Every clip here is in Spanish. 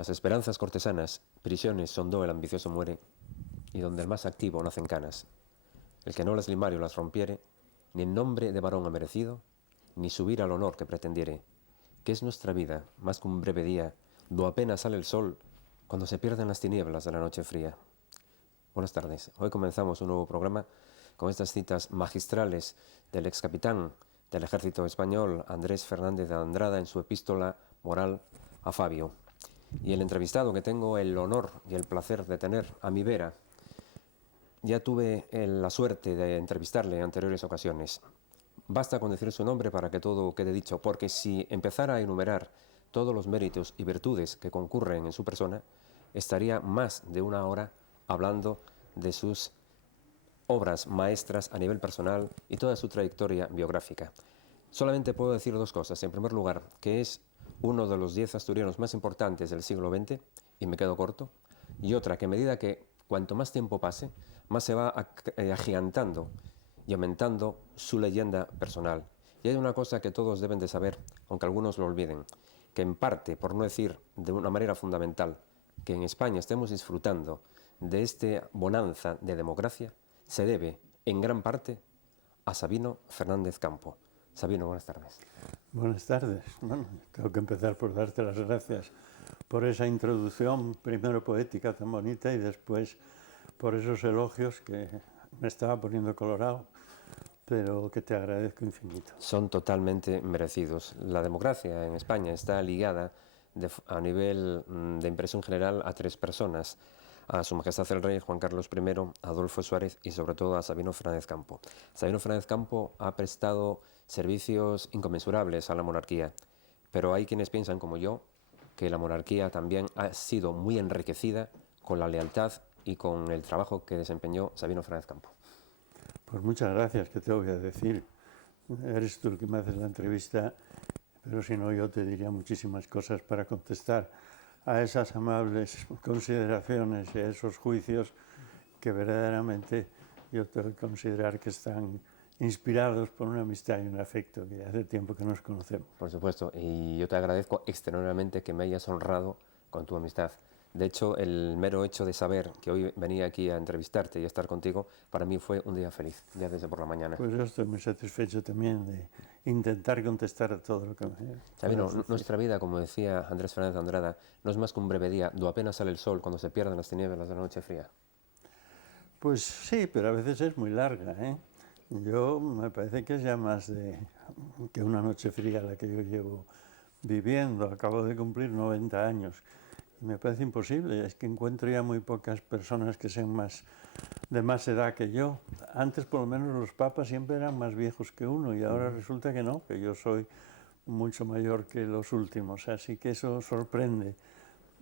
Las esperanzas cortesanas, prisiones sondó el ambicioso muere, y donde el más activo nacen canas. El que no las limario las rompiere, ni en nombre de varón ha merecido, ni subir al honor que pretendiere. Que es nuestra vida, más que un breve día, do apenas sale el sol, cuando se pierden las tinieblas de la noche fría. Buenas tardes. Hoy comenzamos un nuevo programa con estas citas magistrales del ex capitán del ejército español, Andrés Fernández de Andrada, en su epístola moral a Fabio. Y el entrevistado que tengo el honor y el placer de tener a mi vera, ya tuve la suerte de entrevistarle en anteriores ocasiones. Basta con decir su nombre para que todo quede dicho, porque si empezara a enumerar todos los méritos y virtudes que concurren en su persona, estaría más de una hora hablando de sus obras maestras a nivel personal y toda su trayectoria biográfica. Solamente puedo decir dos cosas. En primer lugar, que es uno de los 10 asturianos más importantes del siglo XX, y me quedo corto. Y otra, que a medida que cuanto más tiempo pase, más se va agigantando y aumentando su leyenda personal. Y hay una cosa que todos deben de saber, aunque algunos lo olviden, que en parte, por no decir de una manera fundamental, que en España estemos disfrutando de este bonanza de democracia, se debe, en gran parte, a Sabino Fernández Campo. Sabino, buenas tardes. Buenas tardes. Bueno, tengo que empezar por darte las gracias por esa introducción, primero poética tan bonita y después por esos elogios que me estaba poniendo colorado, pero que te agradezco infinito. Son totalmente merecidos. La democracia en España está ligada a nivel de impresión general a tres personas: a Su Majestad el Rey Juan Carlos I, a Adolfo Suárez y sobre todo a Sabino Fernández Campo. Sabino Fernández Campo ha prestado servicios inconmensurables a la monarquía, pero hay quienes piensan, como yo, que la monarquía también ha sido muy enriquecida con la lealtad y con el trabajo que desempeñó Sabino Fernández Campo. Pues muchas gracias, ¿qué te voy a decir? Eres tú el que me haces la entrevista, pero si no yo te diría muchísimas cosas para contestar a esas amables consideraciones y a esos juicios que verdaderamente yo tengo que considerar que están inspirados por una amistad y un afecto que hace tiempo que nos conocemos. Por supuesto, y yo te agradezco extraordinariamente que me hayas honrado con tu amistad. De hecho, el mero hecho de saber que hoy venía aquí a entrevistarte y a estar contigo, para mí fue un día feliz, ya desde por la mañana. Pues yo estoy muy satisfecho también de intentar contestar a todo lo que me... Sabino, nuestra vida, como decía Andrés Fernández de Andrada, no es más que un breve día, do apenas sale el sol cuando se pierden las tinieblas de la noche fría. Pues sí, pero a veces es muy larga, ¿eh? Yo me parece que es ya más que una noche fría la que yo llevo viviendo. Acabo de cumplir 90 años y me parece imposible. Es que encuentro ya muy pocas personas que sean de más edad que yo. Antes, por lo menos, los papas siempre eran más viejos que uno y ahora resulta que no, que yo soy mucho mayor que los últimos. Así que eso sorprende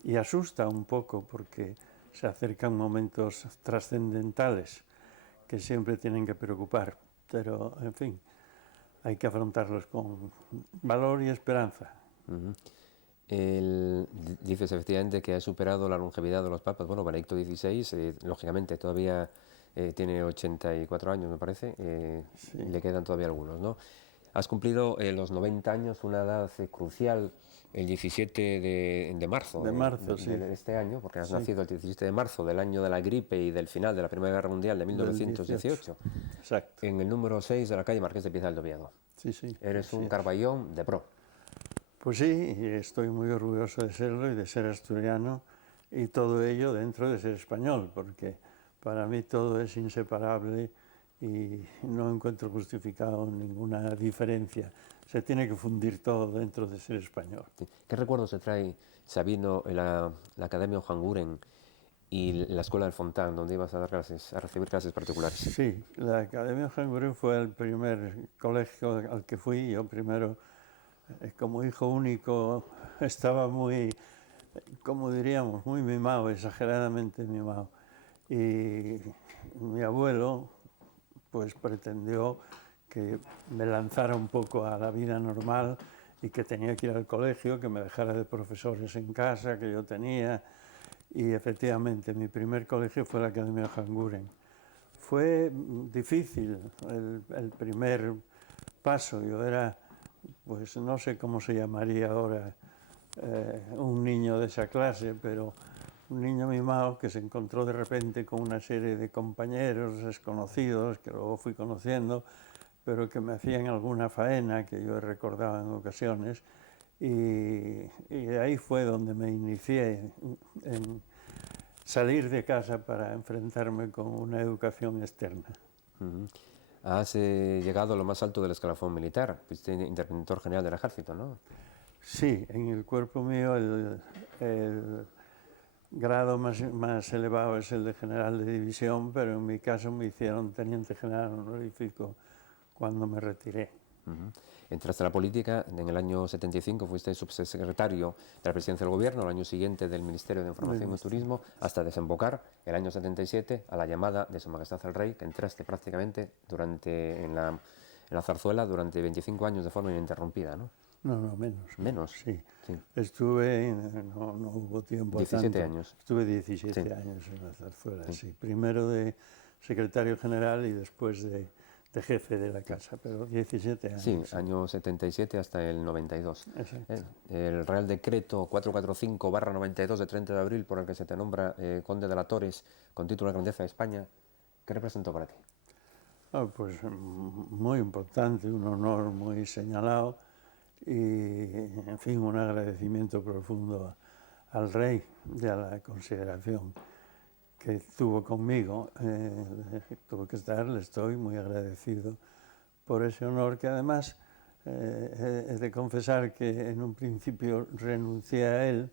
y asusta un poco porque se acercan momentos trascendentales que siempre tienen que preocupar, pero en fin, hay que afrontarlos con valor y esperanza. Dices efectivamente que ha superado la longevidad de los papas. Bueno, Benedicto XVI, lógicamente, todavía tiene 84 años, me parece, Sí. y le quedan todavía algunos, ¿no? Has cumplido los 90 años, una edad crucial, el 17 de marzo, Sí. de este año, porque has nacido el 17 de marzo del año de la gripe y del final de la Primera Guerra Mundial de 1918, Exacto. en el número 6 de la calle Marqués de Piedad de Oviedo. Sí, sí. Eres un Carballón de pro. Pues sí, y estoy muy orgulloso de serlo y de ser asturiano, y todo ello dentro de ser español, porque para mí todo es inseparable y no encuentro justificado ninguna diferencia. Se tiene que fundir todo dentro de ser español. ¿Qué recuerdos te trae Sabino en la Academia Juan Guren y la Escuela del Fontán, donde ibas a dar clases, a recibir clases particulares? Sí, la Academia Juan Guren fue el primer colegio al que fui. Yo primero, como hijo único, estaba muy, como diríamos, muy mimado, exageradamente mimado. Y mi abuelo pues pretendió que me lanzara un poco a la vida normal y que tenía que ir al colegio, que me dejara de profesores en casa que yo tenía, y efectivamente mi primer colegio fue la Academia Juan Guren. Fue difícil el primer paso. Yo era, pues no sé cómo se llamaría ahora, un niño de esa clase, pero un niño mimado que se encontró de repente con una serie de compañeros desconocidos, que luego fui conociendo, pero que me hacían alguna faena que yo recordaba en ocasiones, y ahí fue donde me inicié en salir de casa para enfrentarme con una educación externa. Ujú. Has llegado a lo más alto del escalafón militar, fuiste interventor general del ejército, ¿no? Sí, en el cuerpo mío el grado más elevado es el de general de división, pero en mi caso me hicieron teniente general honorífico cuando me retiré. Ujú. Entraste a la política en el año 75, fuiste subsecretario de la presidencia del gobierno, el año siguiente del Ministerio de Información y Turismo, hasta desembocar el año 77 a la llamada de Su Majestad el Rey, que entraste prácticamente en la zarzuela durante 25 años de forma ininterrumpida, ¿no? No, menos. Menos. Sí. Sí. Estuve, no hubo tiempo 17 tanto. años. Estuve 17 Sí. años en la zarzuela, sí. Primero de secretario general y después de jefe de la casa, pero 17 años. Sí, año 77 hasta el 92. Exacto. El Real Decreto 445/92 de 30 de abril, por el que se te nombra Conde de la Torres con título de Grandeza de España, ¿qué representó para ti? Pues muy importante, un honor muy señalado y, en fin, un agradecimiento profundo al rey de la consideración que tuvo conmigo. Tuvo que estar, le estoy muy agradecido por ese honor, que además he de confesar que en un principio renuncié a él.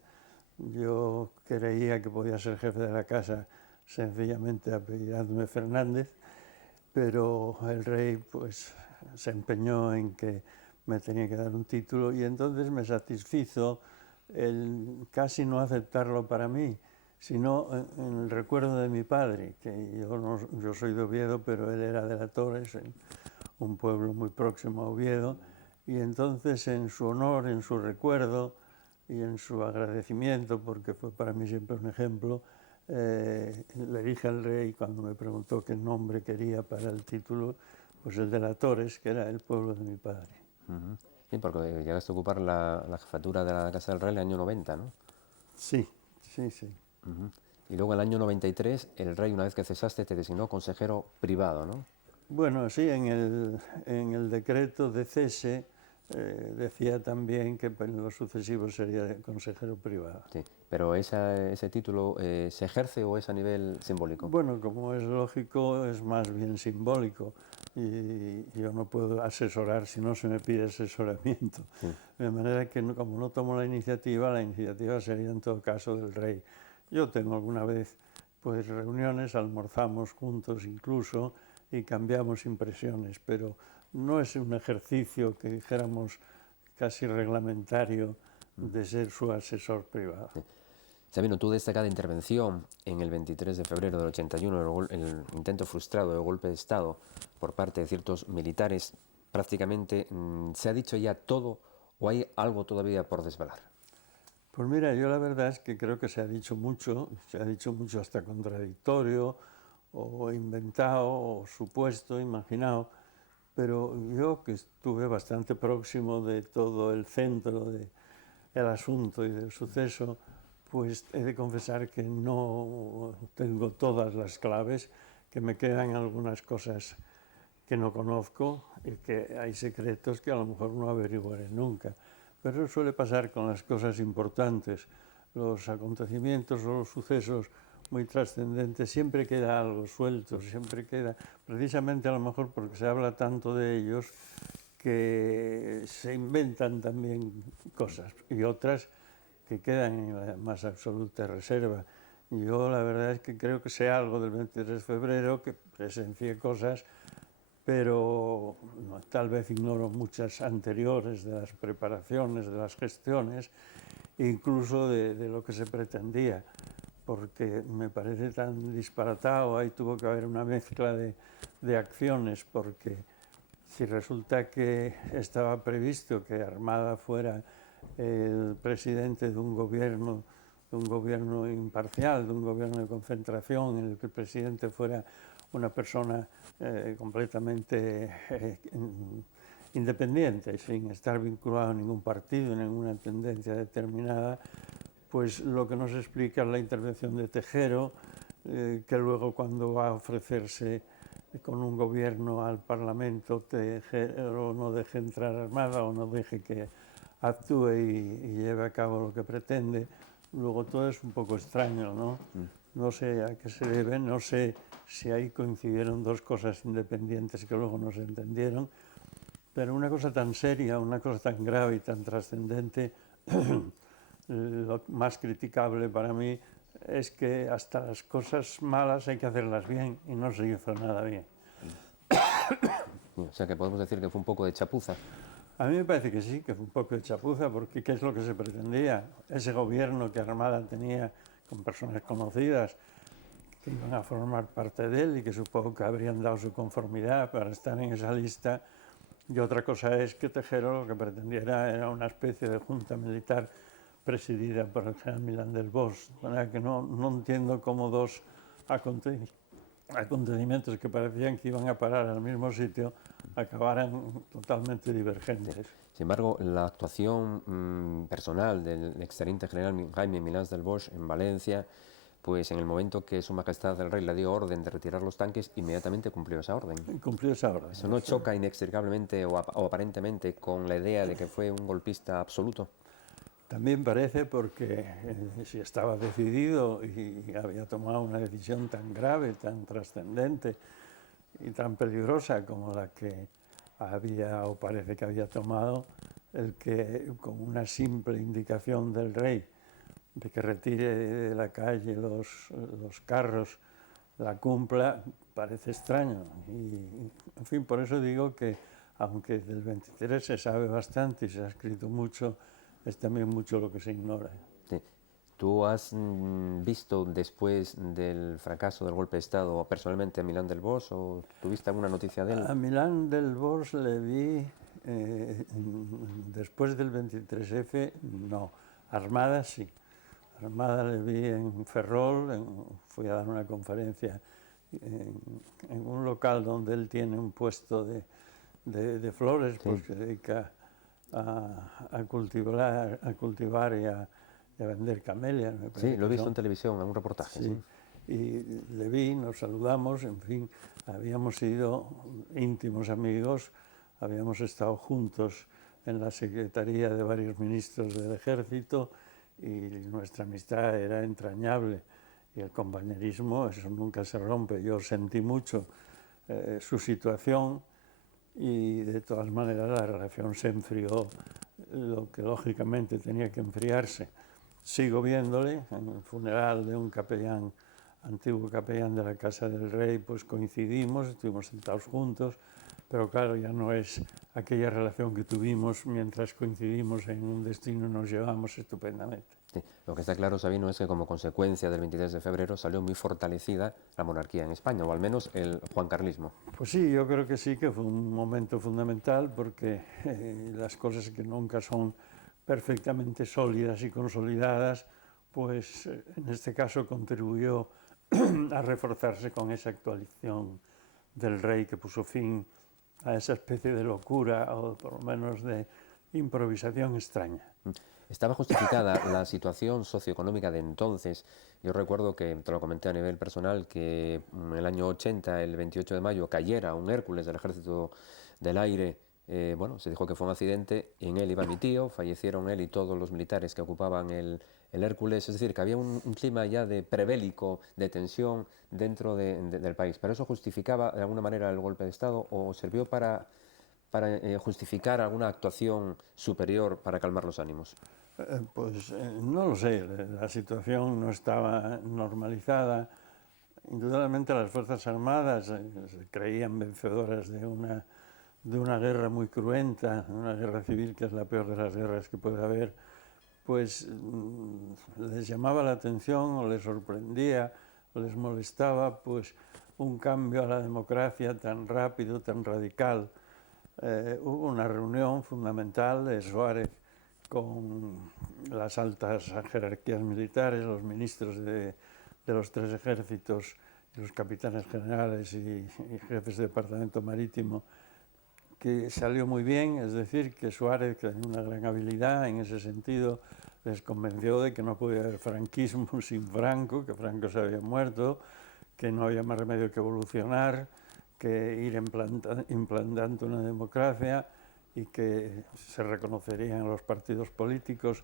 Yo creía que podía ser jefe de la casa sencillamente apellidándome Fernández, pero el rey pues se empeñó en que me tenía que dar un título y entonces me satisfizo el casi no aceptarlo para mí, sino en el recuerdo de mi padre, que yo soy de Oviedo, pero él era de La Torres, un pueblo muy próximo a Oviedo, y entonces en su honor, en su recuerdo y en su agradecimiento, porque fue para mí siempre un ejemplo, le dije al rey, cuando me preguntó qué nombre quería para el título, pues el de La Torres, que era el pueblo de mi padre. Uh-huh. Sí, porque llegaste a ocupar la jefatura de la Casa del Rey en el año 90, ¿no? Sí, sí, sí. Uh-huh. Y luego en el año 93, el rey, una vez que cesaste, te designó consejero privado, ¿no? Bueno, sí, en el decreto de cese decía también que en lo sucesivo sería consejero privado. Sí, pero ese título ¿se ejerce o es a nivel simbólico? Bueno, como es lógico, es más bien simbólico y yo no puedo asesorar si no se me pide asesoramiento. Sí. De manera que como no tomo la iniciativa sería en todo caso del rey. Yo tengo alguna vez pues reuniones, almorzamos juntos incluso y cambiamos impresiones, pero no es un ejercicio que dijéramos casi reglamentario de ser su asesor privado. Sí. Sabino, tu destacada intervención en el 23 de febrero del 81, el intento frustrado de golpe de Estado por parte de ciertos militares, prácticamente ¿se ha dicho ya todo o hay algo todavía por desvelar? Pues mira, yo la verdad es que creo que se ha dicho mucho hasta contradictorio, o inventado, o supuesto, imaginado, pero yo que estuve bastante próximo de todo el centro del asunto y del suceso, pues he de confesar que no tengo todas las claves, que me quedan algunas cosas que no conozco y que hay secretos que a lo mejor no averiguaré nunca. Pero eso suele pasar con las cosas importantes. Los acontecimientos o los sucesos muy trascendentes, siempre queda algo suelto, siempre queda, precisamente a lo mejor porque se habla tanto de ellos, que se inventan también cosas y otras que quedan en la más absoluta reserva. Yo la verdad es que creo que sé algo del 23 de febrero, que presencié cosas, pero tal vez ignoro muchas anteriores de las preparaciones, de las gestiones, incluso de lo que se pretendía, porque me parece tan disparatado. Ahí tuvo que haber una mezcla de acciones, porque si resulta que estaba previsto que Armada fuera el presidente de un gobierno imparcial, de un gobierno de concentración, en el que el presidente fuera una persona completamente independiente, sin estar vinculado a ningún partido, ninguna tendencia determinada, pues lo que nos explica es la intervención de Tejero, que luego cuando va a ofrecerse con un gobierno al Parlamento, Tejero no deje entrar armada o no deje que actúe y lleve a cabo lo que pretende. Luego todo es un poco extraño, ¿no? No sé a qué se debe, no sé si ahí coincidieron dos cosas independientes que luego no se entendieron, pero una cosa tan seria, una cosa tan grave y tan trascendente, lo más criticable para mí es que hasta las cosas malas hay que hacerlas bien y no se hizo nada bien. O sea que podemos decir que fue un poco de chapuza. A mí me parece que sí, que fue un poco de chapuza, porque ¿qué es lo que se pretendía? Ese gobierno que Armada tenía con personas conocidas que iban a formar parte de él y que supongo que habrían dado su conformidad para estar en esa lista. Y otra cosa es que Tejero lo que pretendiera era una especie de junta militar presidida por el general Milán del Bosch. De manera que no entiendo cómo dos acontecimientos que parecían que iban a parar al mismo sitio acabaran totalmente divergentes. Sin embargo, la actuación personal del exteniente general Jaime Milán del Bosch en Valencia, pues en el momento que Su Majestad el Rey le dio orden de retirar los tanques, inmediatamente cumplió esa orden. Cumplió esa orden. ¿Eso no choca inextricablemente o aparentemente con la idea de que fue un golpista absoluto? También parece porque si estaba decidido y había tomado una decisión tan grave, tan trascendente y tan peligrosa como la que había o parece que había tomado, el que con una simple indicación del rey de que retire de la calle los carros la cumpla, parece extraño. Y, en fin, por eso digo que aunque del 23 se sabe bastante y se ha escrito mucho, es también mucho lo que se ignora. Sí. ¿Tú has visto después del fracaso del golpe de Estado personalmente a Milán del Bosch o tuviste alguna noticia de él? A Milán del Bosch le vi después del 23F, no. Armada sí. Armada le vi en Ferrol, fui a dar una conferencia en un local donde él tiene un puesto de flores, pues que se dedica a cultivar y a vender camelias. Sí, lo he visto en televisión, en un reportaje. Sí. Y le vi, nos saludamos, en fin, habíamos sido íntimos amigos, habíamos estado juntos en la secretaría de varios ministros del ejército y nuestra amistad era entrañable y el compañerismo, eso nunca se rompe. Yo sentí mucho su situación y de todas maneras la relación se enfrió, lo que lógicamente tenía que enfriarse. Sigo viéndole en el funeral de un capellán, antiguo capellán de la Casa del Rey, pues coincidimos, estuvimos sentados juntos, pero claro, ya no es aquella relación que tuvimos mientras coincidimos en un destino y nos llevamos estupendamente. Sí. Lo que está claro, Sabino, es que como consecuencia del 23 de febrero salió muy fortalecida la monarquía en España, o al menos el juancarlismo. Pues sí, yo creo que sí, que fue un momento fundamental porque las cosas que nunca son perfectamente sólidas y consolidadas, pues en este caso contribuyó a reforzarse con esa actuación del rey que puso fin a esa especie de locura o por lo menos de improvisación extraña. ¿Estaba justificada la situación socioeconómica de entonces? Yo recuerdo que, te lo comenté a nivel personal, que en el año 80, el 28 de mayo, cayera un Hércules del Ejército del Aire. Bueno, se dijo que fue un accidente, y en él iba mi tío, fallecieron él y todos los militares que ocupaban el Hércules. Es decir, que había un clima ya de prebélico, de tensión dentro del país. ¿Pero eso justificaba de alguna manera el golpe de Estado o sirvió para justificar alguna actuación superior para calmar los ánimos? Pues no lo sé, la situación no estaba normalizada. Indudablemente las Fuerzas Armadas se creían vencedoras de una guerra muy cruenta, una guerra civil que es la peor de las guerras que puede haber, pues les llamaba la atención o les sorprendía o les molestaba pues un cambio a la democracia tan rápido, tan radical. Hubo una reunión fundamental de Suárez con las altas jerarquías militares, los ministros de los tres ejércitos, y los capitanes generales y jefes de departamento marítimo, que salió muy bien, es decir, que Suárez, que tenía una gran habilidad en ese sentido, les convenció de que no podía haber franquismo sin Franco, que Franco se había muerto, que no había más remedio que evolucionar, que ir implantando una democracia y que se reconocerían los partidos políticos.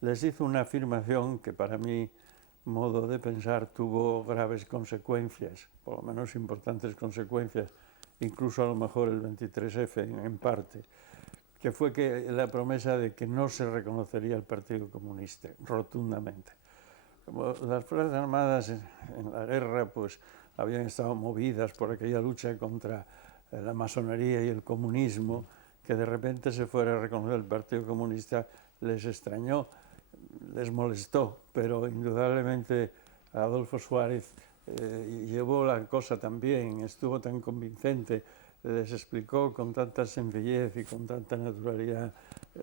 Les hizo una afirmación que para mí, modo de pensar, tuvo graves consecuencias, por lo menos importantes consecuencias, incluso a lo mejor el 23F en parte, que fue que la promesa de que no se reconocería el Partido Comunista, rotundamente. Como las Fuerzas Armadas en la guerra pues habían estado movidas por aquella lucha contra la masonería y el comunismo, que de repente se fuera a reconocer el Partido Comunista les extrañó, les molestó, pero indudablemente Adolfo Suárez llevó la cosa tan bien, estuvo tan convincente, les explicó con tanta sencillez y con tanta naturalidad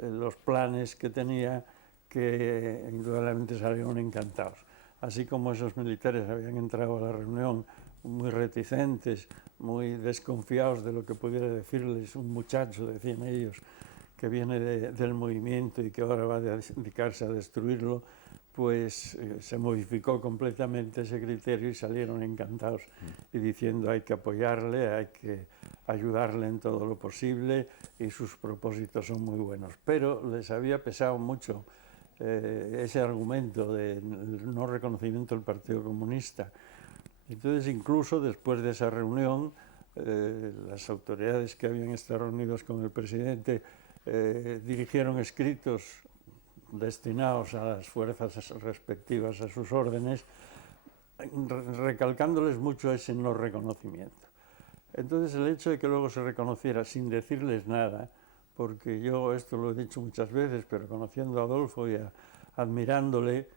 los planes que tenía, que indudablemente salieron encantados. Así como esos militares habían entrado a la reunión muy reticentes, muy desconfiados de lo que pudiera decirles un muchacho, decían ellos, que viene del movimiento y que ahora va a dedicarse a destruirlo, pues se modificó completamente ese criterio y salieron encantados y diciendo hay que apoyarle, hay que ayudarle en todo lo posible y sus propósitos son muy buenos. Pero les había pesado mucho ese argumento del no reconocimiento del Partido Comunista. Entonces, incluso después de esa reunión, las autoridades que habían estado reunidos con el presidente dirigieron escritos destinados a las fuerzas respectivas a sus órdenes, recalcándoles mucho ese no reconocimiento. Entonces, el hecho de que luego se reconociera sin decirles nada, porque yo esto lo he dicho muchas veces, pero conociendo a Adolfo y admirándole,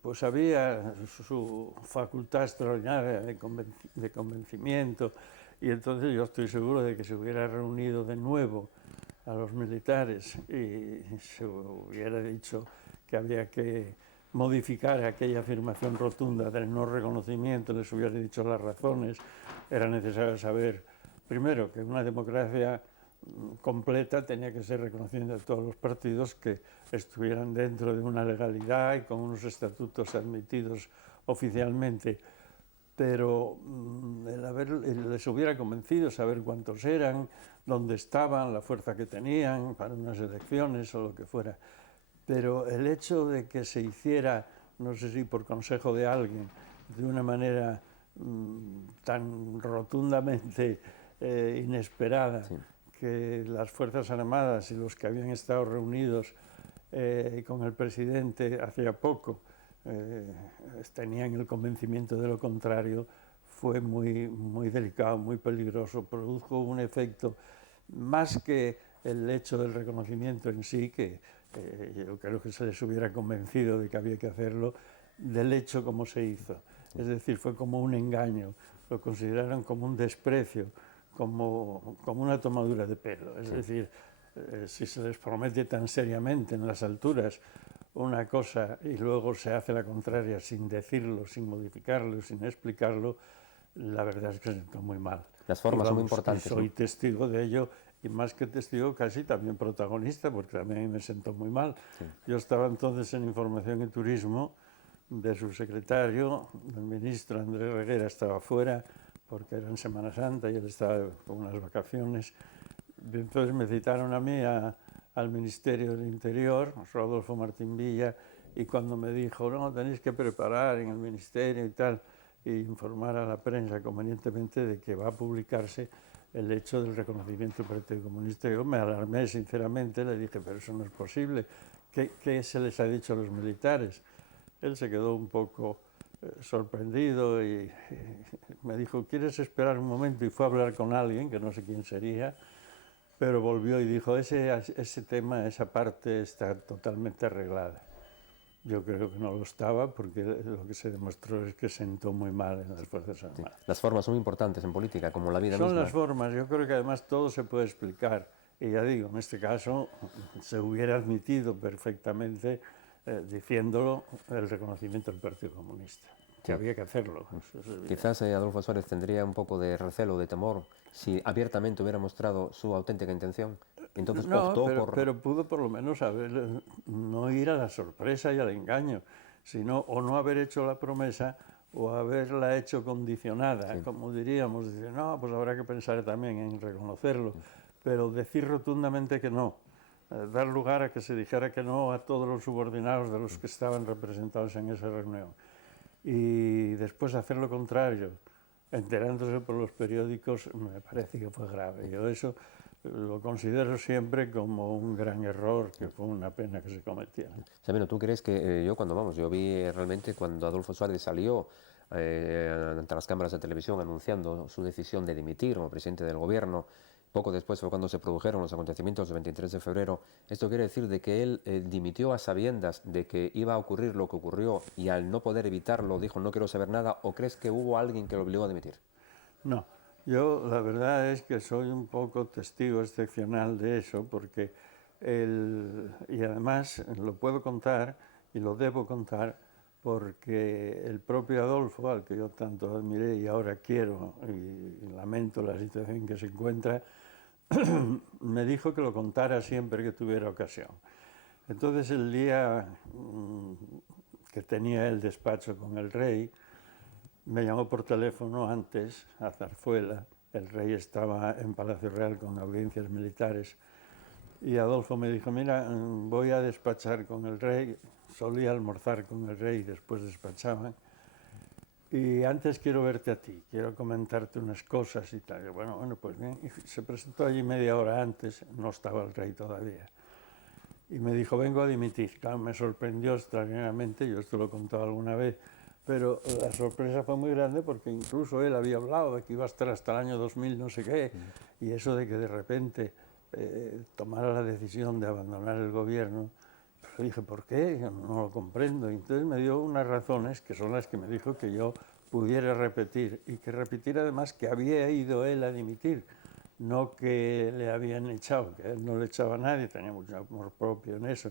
pues había su facultad extraordinaria de convencimiento, y entonces yo estoy seguro de que se hubiera reunido de nuevo a los militares y se hubiera dicho que había que modificar aquella afirmación rotunda del no reconocimiento, les hubiera dicho las razones. Era necesario saber, primero, que una democracia completa tenía que ser reconocida de todos los partidos que estuvieran dentro de una legalidad y con unos estatutos admitidos oficialmente, pero les hubiera convencido saber cuántos eran, dónde estaban, la fuerza que tenían para unas elecciones o lo que fuera. Pero el hecho de que se hiciera, no sé si por consejo de alguien, de una manera tan rotundamente inesperada, sí, que las Fuerzas Armadas y los que habían estado reunidos con el presidente hacía poco tenían el convencimiento de lo contrario, fue muy delicado, muy peligroso, produjo un efecto más que el hecho del reconocimiento en sí, que yo creo que se les hubiera convencido de que había que hacerlo, del hecho como se hizo. Es decir, fue como un engaño, lo consideraron como un desprecio, como una tomadura de pelo. Es decir, si se les promete tan seriamente en las alturas una cosa y luego se hace la contraria sin decirlo, sin modificarlo, sin explicarlo, la verdad es que se sentó muy mal. Las formas son muy importantes. Soy testigo de ello, y más que testigo, casi también protagonista, porque también me sentó muy mal. Sí. Yo estaba entonces en Información y Turismo, de su secretario, el ministro Andrés Reguera estaba fuera, porque era en Semana Santa y él estaba con unas vacaciones. Entonces me citaron a mí al Ministerio del Interior, Rodolfo Martín Villa, y cuando me dijo, no, tenéis que preparar en el Ministerio y tal, e informar a la prensa convenientemente de que va a publicarse el hecho del reconocimiento del Partido Comunista. Yo me alarmé sinceramente, le dije, pero eso no es posible. ¿Qué se les ha dicho a los militares? Él se quedó un poco sorprendido y me dijo, ¿quieres esperar un momento? Y fue a hablar con alguien, que no sé quién sería, pero volvió y dijo, ese tema, esa parte está totalmente arreglada. Yo creo que no lo estaba, porque lo que se demostró es que sentó muy mal en las Fuerzas Armadas. Sí. Las formas son importantes en política, como la vida misma. Son las formas, yo creo que además todo se puede explicar. Y ya digo, en este caso se hubiera admitido perfectamente diciéndolo el reconocimiento del Partido Comunista. que había que hacerlo. Eso es evidente. Quizás Adolfo Suárez tendría un poco de recelo, de temor, si abiertamente hubiera mostrado su auténtica intención. Entonces No, optó por... pero pudo por lo menos no ir a la sorpresa y al engaño, sino o no haber hecho la promesa o haberla hecho condicionada, Sí. como diríamos, decir, no, pues habrá que pensar también en reconocerlo, pero decir rotundamente que no, dar lugar a que se dijera que no a todos los subordinados de los que estaban representados en esa reunión y después hacer lo contrario, enterándose por los periódicos, me parece que fue grave. Yo eso lo considero siempre como un gran error, que fue una pena que se cometiera. Sabino, ¿tú crees que yo vi realmente cuando Adolfo Suárez salió ante las cámaras de televisión anunciando su decisión de dimitir como presidente del gobierno? Poco después fue cuando se produjeron los acontecimientos del 23 de febrero. ¿Esto quiere decir de que él dimitió a sabiendas de que iba a ocurrir lo que ocurrió y al no poder evitarlo dijo no quiero saber nada? ¿O crees que hubo alguien que lo obligó a dimitir? No, yo la verdad es que soy un poco testigo excepcional de eso, porque y además lo puedo contar y lo debo contar porque el propio Adolfo, al que yo tanto admiré y ahora quiero y lamento la situación en que se encuentra, me dijo que lo contara siempre que tuviera ocasión. Entonces el día que tenía el despacho con el rey, me llamó por teléfono antes a Zarzuela. El rey estaba en Palacio Real con audiencias militares y Adolfo me dijo, mira, voy a despachar con el rey, solía almorzar con el rey y después despachaban, y antes quiero verte a ti, quiero comentarte unas cosas y tal. Y bueno, pues bien, y se presentó allí media hora antes, no estaba el rey todavía, y me dijo, vengo a dimitir. Claro, me sorprendió extraordinariamente, yo esto lo he contado alguna vez, pero la sorpresa fue muy grande porque incluso él había hablado de que iba a estar hasta el año 2000 no sé qué, y eso de que de repente tomara la decisión de abandonar el gobierno, pero dije, ¿por qué? Yo no lo comprendo. Y entonces me dio unas razones que son las que me dijo que yo pudiera repetir, y que repitiera además que había ido él a dimitir, no que le habían echado, que él no le echaba a nadie, tenía mucho amor propio en eso.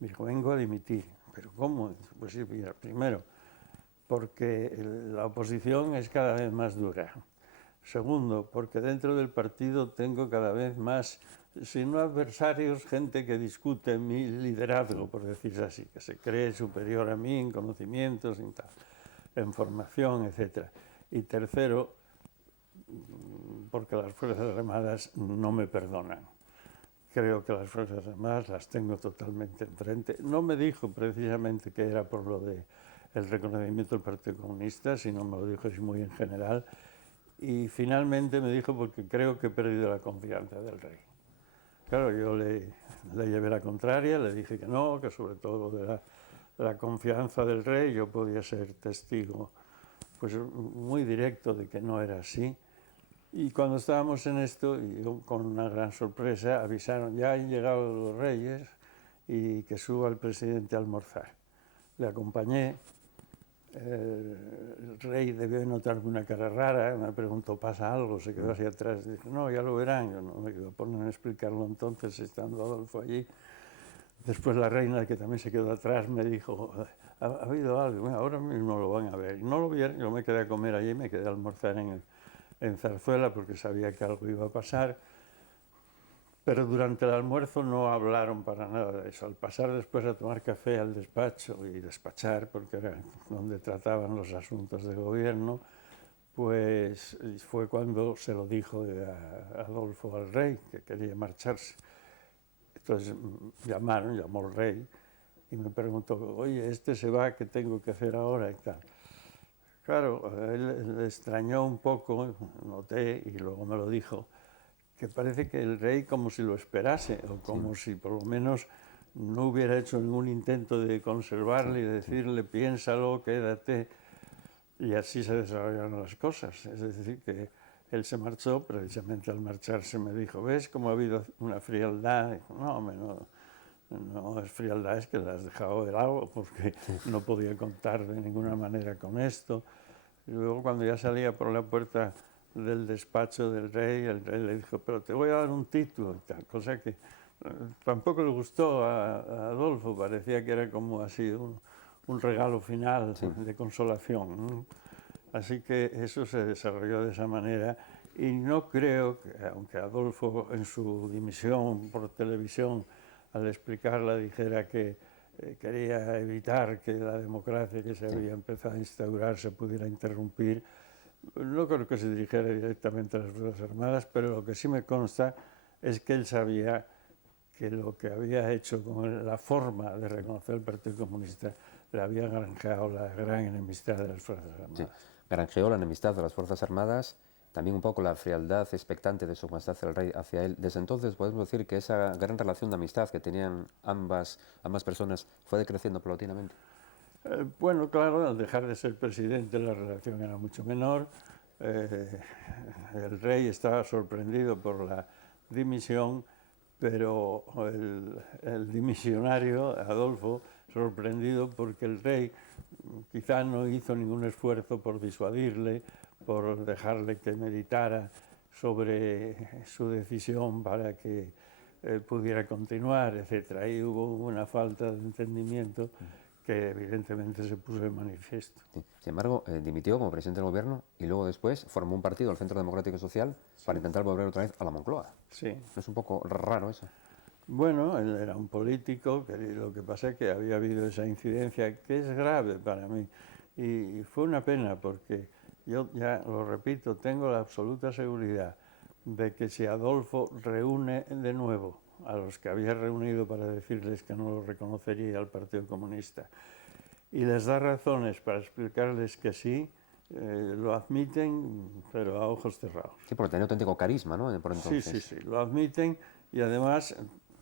Me dijo, vengo a dimitir. ¿Pero cómo? Pues sí, mira, primero, porque la oposición es cada vez más dura. Segundo, porque dentro del partido tengo cada vez más, si no adversarios, gente que discute mi liderazgo, por decirse así, que se cree superior a mí en conocimientos, en formación, etc. Y tercero, porque las Fuerzas Armadas no me perdonan. Creo que las Fuerzas Armadas las tengo totalmente enfrente. No me dijo precisamente que era por lo del reconocimiento del Partido Comunista, sino me lo dijo así muy en general. Y finalmente me dijo porque creo que he perdido la confianza del rey. Claro, yo le llevé la contraria, le dije que no, que sobre todo de la confianza del rey yo podía ser testigo pues muy directo de que no era así. Y cuando estábamos en esto, y yo, con una gran sorpresa, avisaron, ya han llegado los reyes y que suba el presidente a almorzar. Le acompañé, el rey debió notarme una cara rara, me preguntó, ¿pasa algo? Se quedó hacia atrás, dije, no, ya lo verán. Yo no me iba a poner a explicarlo entonces, estando Adolfo allí. Después la reina, que también se quedó atrás, me dijo, ¿ha habido algo? Bueno, ahora mismo lo van a ver. Y no lo vieron, yo me quedé a comer allí, me quedé a almorzar en Zarzuela porque sabía que algo iba a pasar, pero durante el almuerzo no hablaron para nada de eso. Al pasar después a tomar café al despacho y despachar, porque era donde trataban los asuntos de gobierno, pues fue cuando se lo dijo a Adolfo al rey, que quería marcharse. Entonces llamó el rey y me preguntó, oye, este se va, ¿qué tengo que hacer ahora? Y tal. Claro, a él le extrañó un poco, noté, y luego me lo dijo, que parece que el rey como si lo esperase, o como si por lo menos no hubiera hecho ningún intento de conservarle y decirle, piénsalo, quédate, y así se desarrollaron las cosas. Es decir, que él se marchó, precisamente al marcharse me dijo, ¿ves cómo ha habido una frialdad? Dijo, no es frialdad, es que le has dejado de lado, porque no podía contar de ninguna manera con esto. Y luego cuando ya salía por la puerta del despacho del rey, el rey le dijo, pero te voy a dar un título y tal, cosa que tampoco le gustó a Adolfo, parecía que era como así un regalo final Sí. de consolación, ¿no? Así que eso se desarrolló de esa manera y no creo que, aunque Adolfo en su dimisión por televisión al explicarla dijera que quería evitar que la democracia que se había empezado a instaurar se pudiera interrumpir, no creo que se dirigiera directamente a las Fuerzas Armadas, pero lo que sí me consta es que él sabía que lo que había hecho con la forma de reconocer el Partido Comunista le había granjeado la gran enemistad de las Fuerzas Sí. Armadas. Granjeó la enemistad de las Fuerzas Armadas, también un poco la frialdad expectante de su majestad el rey hacia él. Desde entonces podemos decir que esa gran relación de amistad que tenían ambas personas fue decreciendo paulatinamente. Bueno, claro, al dejar de ser presidente la relación era mucho menor. El rey estaba sorprendido por la dimisión, pero el dimisionario, Adolfo, sorprendido porque el rey quizá no hizo ningún esfuerzo por disuadirle, por dejarle que meditara sobre su decisión para que pudiera continuar, etc. Ahí hubo una falta de entendimiento que evidentemente se puso de manifiesto. Sí. Sin embargo, dimitió como presidente del gobierno y luego después formó un partido, el Centro Democrático y Social, para intentar volver otra vez a la Moncloa. Sí. Es un poco raro eso. Bueno, él era un político, que lo que pasa es que había habido esa incidencia que es grave para mí. Y fue una pena porque yo, ya lo repito, tengo la absoluta seguridad de que si Adolfo reúne de nuevo a los que había reunido para decirles que no lo reconocería al Partido Comunista y les da razones para explicarles que sí, lo admiten, pero a ojos cerrados. Sí, porque tenía auténtico carisma, ¿no? Por entonces. Sí, lo admiten y además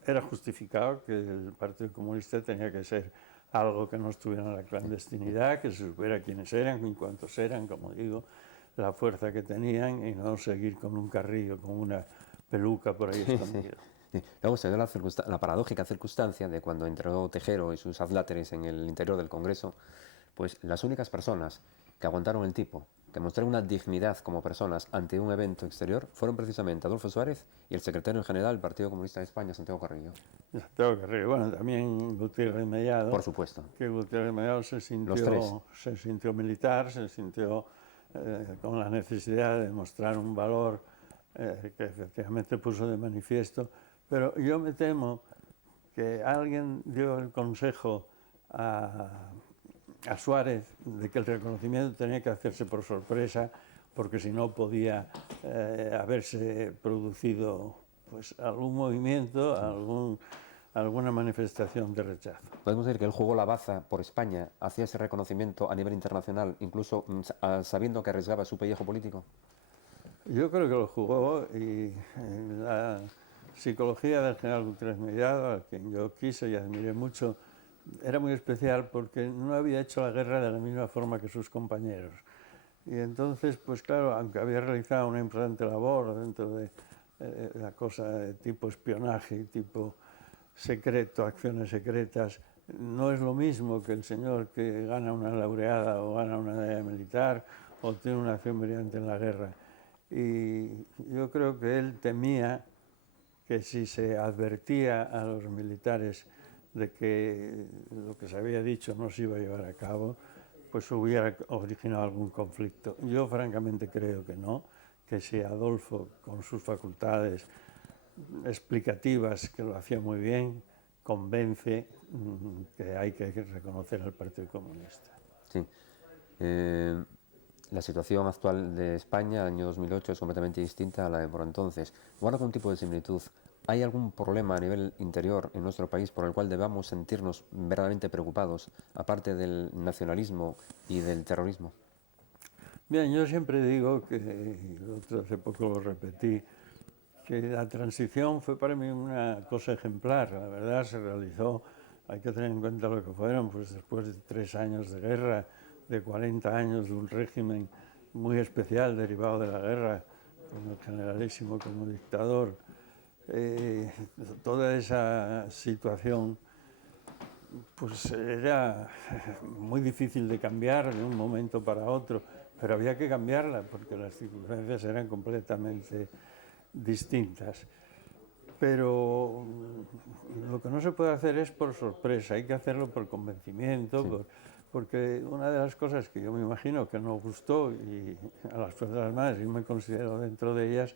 era justificado que el Partido Comunista tenía que ser algo que no estuviera en la clandestinidad, que se supiera quiénes eran y cuántos eran, como digo, la fuerza que tenían y no seguir con un carrillo, con una peluca por ahí escondida. Sí. Luego se dio la paradójica circunstancia de cuando entró Tejero y sus adláteres en el interior del Congreso, pues las únicas personas que aguantaron el tipo, que mostraron una dignidad como personas ante un evento exterior, fueron precisamente Adolfo Suárez y el secretario general del Partido Comunista de España, Santiago Carrillo. Santiago Carrillo, bueno, también Gutiérrez Mellado. Por supuesto. Que Gutiérrez Mellado se sintió militar, se sintió con la necesidad de mostrar un valor que efectivamente puso de manifiesto. Pero yo me temo que alguien dio el consejo a Suárez de que el reconocimiento tenía que hacerse por sorpresa, porque si no podía haberse producido pues, algún movimiento, alguna manifestación de rechazo. Podemos decir que él jugó la baza por España, hacía ese reconocimiento a nivel internacional, incluso sabiendo que arriesgaba su pellejo político. Yo creo que lo jugó y la psicología del general Gutiérrez Mellado, a quien yo quise y admiré mucho, era muy especial porque no había hecho la guerra de la misma forma que sus compañeros. Y entonces, pues claro, aunque había realizado una importante labor dentro de la cosa de tipo espionaje, tipo secreto, acciones secretas, no es lo mismo que el señor que gana una laureada o gana una medalla militar o tiene una acción brillante en la guerra. Y yo creo que él temía que si se advertía a los militares de que lo que se había dicho no se iba a llevar a cabo, pues hubiera originado algún conflicto. Yo francamente creo que no, que si Adolfo, con sus facultades explicativas, que lo hacía muy bien, convence que hay que reconocer al Partido Comunista. Sí. La situación actual de España, año 2008, es completamente distinta a la de por entonces. ¿Guarda algún tipo de similitud? ¿Hay algún problema a nivel interior en nuestro país por el cual debamos sentirnos verdaderamente preocupados, aparte del nacionalismo y del terrorismo? Bien, yo siempre digo que, hace poco lo repetí, que la transición fue para mí una cosa ejemplar. La verdad se realizó, hay que tener en cuenta lo que fueron, pues después de 3 años de guerra, de 40 años de un régimen muy especial derivado de la guerra, con el generalísimo como dictador. Toda esa situación pues era muy difícil de cambiar de un momento para otro, pero había que cambiarla porque las circunstancias eran completamente distintas. Pero lo que no se puede hacer es por sorpresa, hay que hacerlo por convencimiento, porque una de las cosas que yo me imagino que nos gustó y a las Fuerzas Armadas, y me considero dentro de ellas,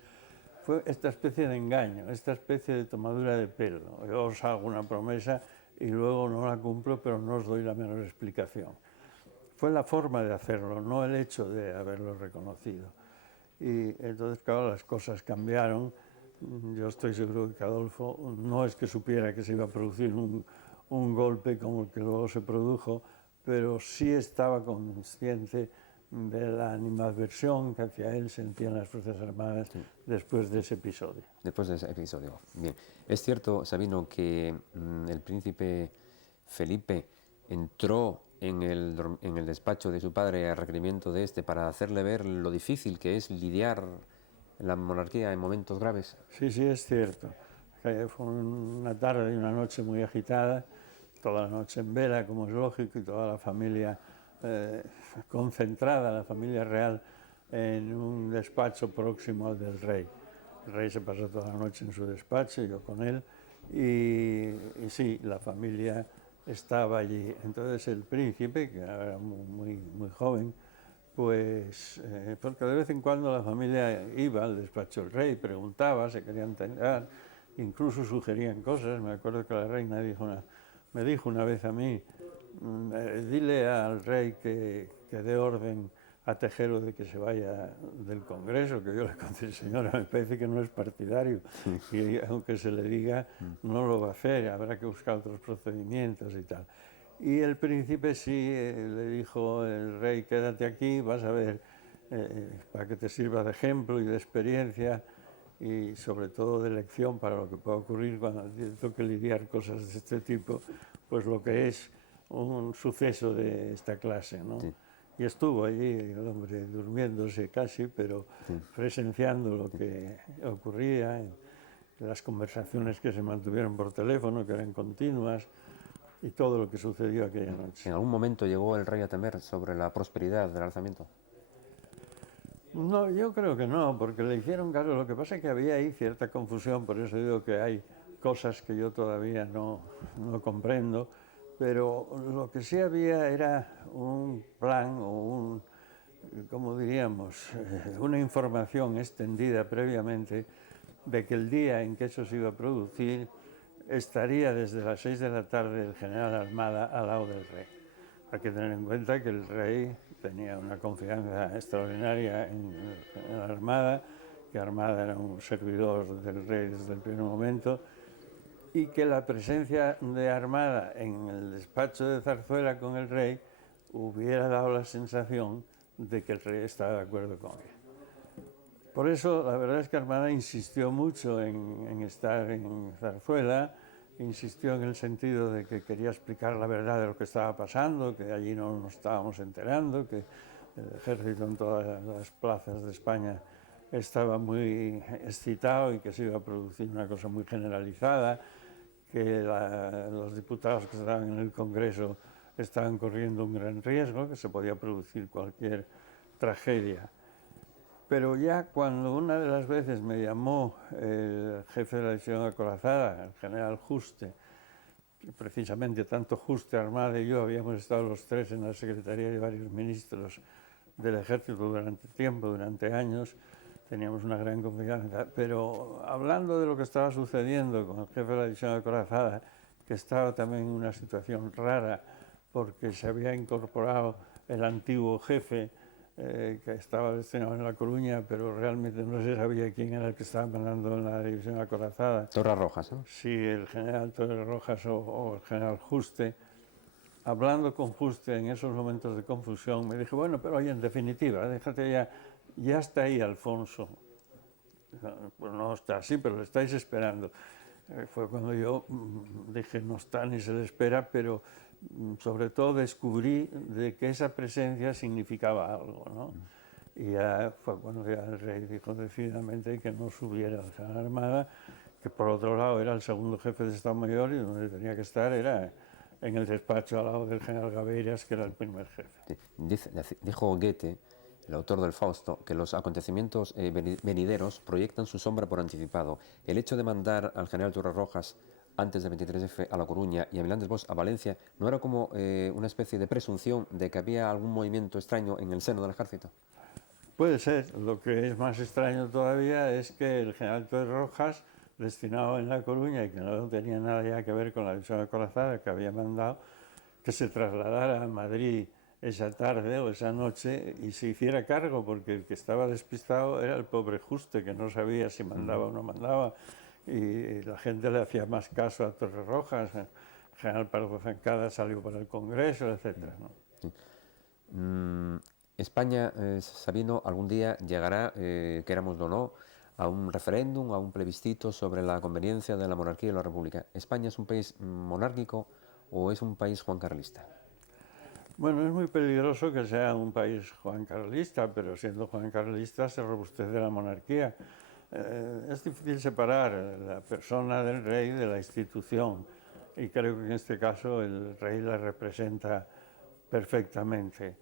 fue esta especie de engaño, esta especie de tomadura de pelo. Yo os hago una promesa y luego no la cumplo, pero no os doy la menor explicación. Fue la forma de hacerlo, no el hecho de haberlo reconocido. Y entonces, claro, las cosas cambiaron. Yo estoy seguro que Adolfo no es que supiera que se iba a producir un golpe como el que luego se produjo, pero sí estaba consciente de la animadversión que hacia él sentían las Fuerzas Armadas después de ese episodio. Después de ese episodio. Bien. Es cierto, Sabino, que el príncipe Felipe entró en el despacho de su padre a requerimiento de este para hacerle ver lo difícil que es lidiar la monarquía en momentos graves. Sí, sí, es cierto. Fue una tarde y una noche muy agitada, toda la noche en vela, como es lógico, y toda la familia concentrada, la familia real, en un despacho próximo al del rey. El rey se pasó toda la noche en su despacho, yo con él, y sí, la familia estaba allí. Entonces el príncipe, que era muy joven, pues porque de vez en cuando la familia iba al despacho del rey, preguntaba, se querían enterar, incluso sugerían cosas. Me acuerdo que la reina me dijo una vez a mí, dile al rey que dé orden a Tejero de que se vaya del Congreso, que yo le conté, señora, me parece que no es partidario, y aunque se le diga, no lo va a hacer, habrá que buscar otros procedimientos y tal. Y el príncipe sí le dijo, el rey, quédate aquí, vas a ver, para que te sirva de ejemplo y de experiencia, y sobre todo de lección para lo que pueda ocurrir cuando toque lidiar cosas de este tipo, pues lo que es un suceso de esta clase, ¿no? Sí. Y estuvo allí el hombre durmiéndose casi, pero presenciando lo que ocurría, las conversaciones que se mantuvieron por teléfono, que eran continuas, y todo lo que sucedió aquella noche. ¿En algún momento llegó el rey a temer sobre la prosperidad del alzamiento? No, yo creo que no, porque le hicieron caso. Lo que pasa es que había ahí cierta confusión, por eso digo que hay cosas que yo todavía no comprendo, pero lo que sí había era un plan o ¿cómo diríamos?, una información extendida previamente de que el día en que eso se iba a producir estaría desde las 6 de la tarde el general Armada al lado del rey. Hay que tener en cuenta que el rey tenía una confianza extraordinaria en la Armada, que Armada era un servidor del rey desde el primer momento, y que la presencia de Armada en el despacho de Zarzuela con el rey hubiera dado la sensación de que el rey estaba de acuerdo con él. Por eso, la verdad es que Armada insistió mucho en estar en Zarzuela, insistió en el sentido de que quería explicar la verdad de lo que estaba pasando, que allí no nos estábamos enterando, que el ejército en todas las plazas de España estaba muy excitado y que se iba a producir una cosa muy generalizada, que los diputados que estaban en el Congreso estaban corriendo un gran riesgo, que se podía producir cualquier tragedia. Pero ya cuando una de las veces me llamó el jefe de la división acorazada, el general Juste, que precisamente tanto Juste, Armada y yo habíamos estado los tres en la secretaría de varios ministros del ejército durante tiempo, durante años, teníamos una gran confianza, pero hablando de lo que estaba sucediendo con el jefe de la división acorazada, que estaba también en una situación rara porque se había incorporado el antiguo jefe, que estaba destinado en La Coruña, pero realmente no se sabía quién era el que estaba mandando en la división acorazada. Torres Rojas, ¿no? Sí, el general Torres Rojas o el general Juste. Hablando con Juste en esos momentos de confusión, me dije, bueno, pero oye, en definitiva, déjate ya está ahí Alfonso. Pues no está así, pero lo estáis esperando. Fue cuando yo dije, no está ni se le espera, pero sobre todo descubrí de que esa presencia significaba algo, ¿no? Y ya fue cuando ya el rey dijo decididamente que no subiera a la Armada, que por otro lado era el segundo jefe de Estado Mayor y donde tenía que estar era en el despacho al lado del general Gabeiras, que era el primer jefe. Dijo Goethe, el autor del Fausto, que los acontecimientos venideros proyectan su sombra por anticipado. El hecho de mandar al general Torres Rojas antes del 23F a La Coruña y a Milán del Bosch a Valencia, ¿no era como una especie de presunción de que había algún movimiento extraño en el seno del ejército? Puede ser. Lo que es más extraño todavía es que el general Torres, destinado en La Coruña y que no tenía nada ya que ver con la división de Corazada, que había mandado que se trasladara a Madrid esa tarde o esa noche y se hiciera cargo, porque el que estaba despistado era el pobre Juste, que no sabía si mandaba o no mandaba, y la gente le hacía más caso a Torres. El general Pardo Zancada salió para el Congreso, etc., ¿no? España, Sabino, algún día llegará, queramos o no, a un referéndum, a un plebiscito sobre la conveniencia de la monarquía y la república. ¿España es un país monárquico o es un país juancarlista? Bueno, es muy peligroso que sea un país juancarlista, pero siendo juancarlista se robustece la monarquía. Es difícil separar la persona del rey de la institución y creo que en este caso el rey la representa perfectamente.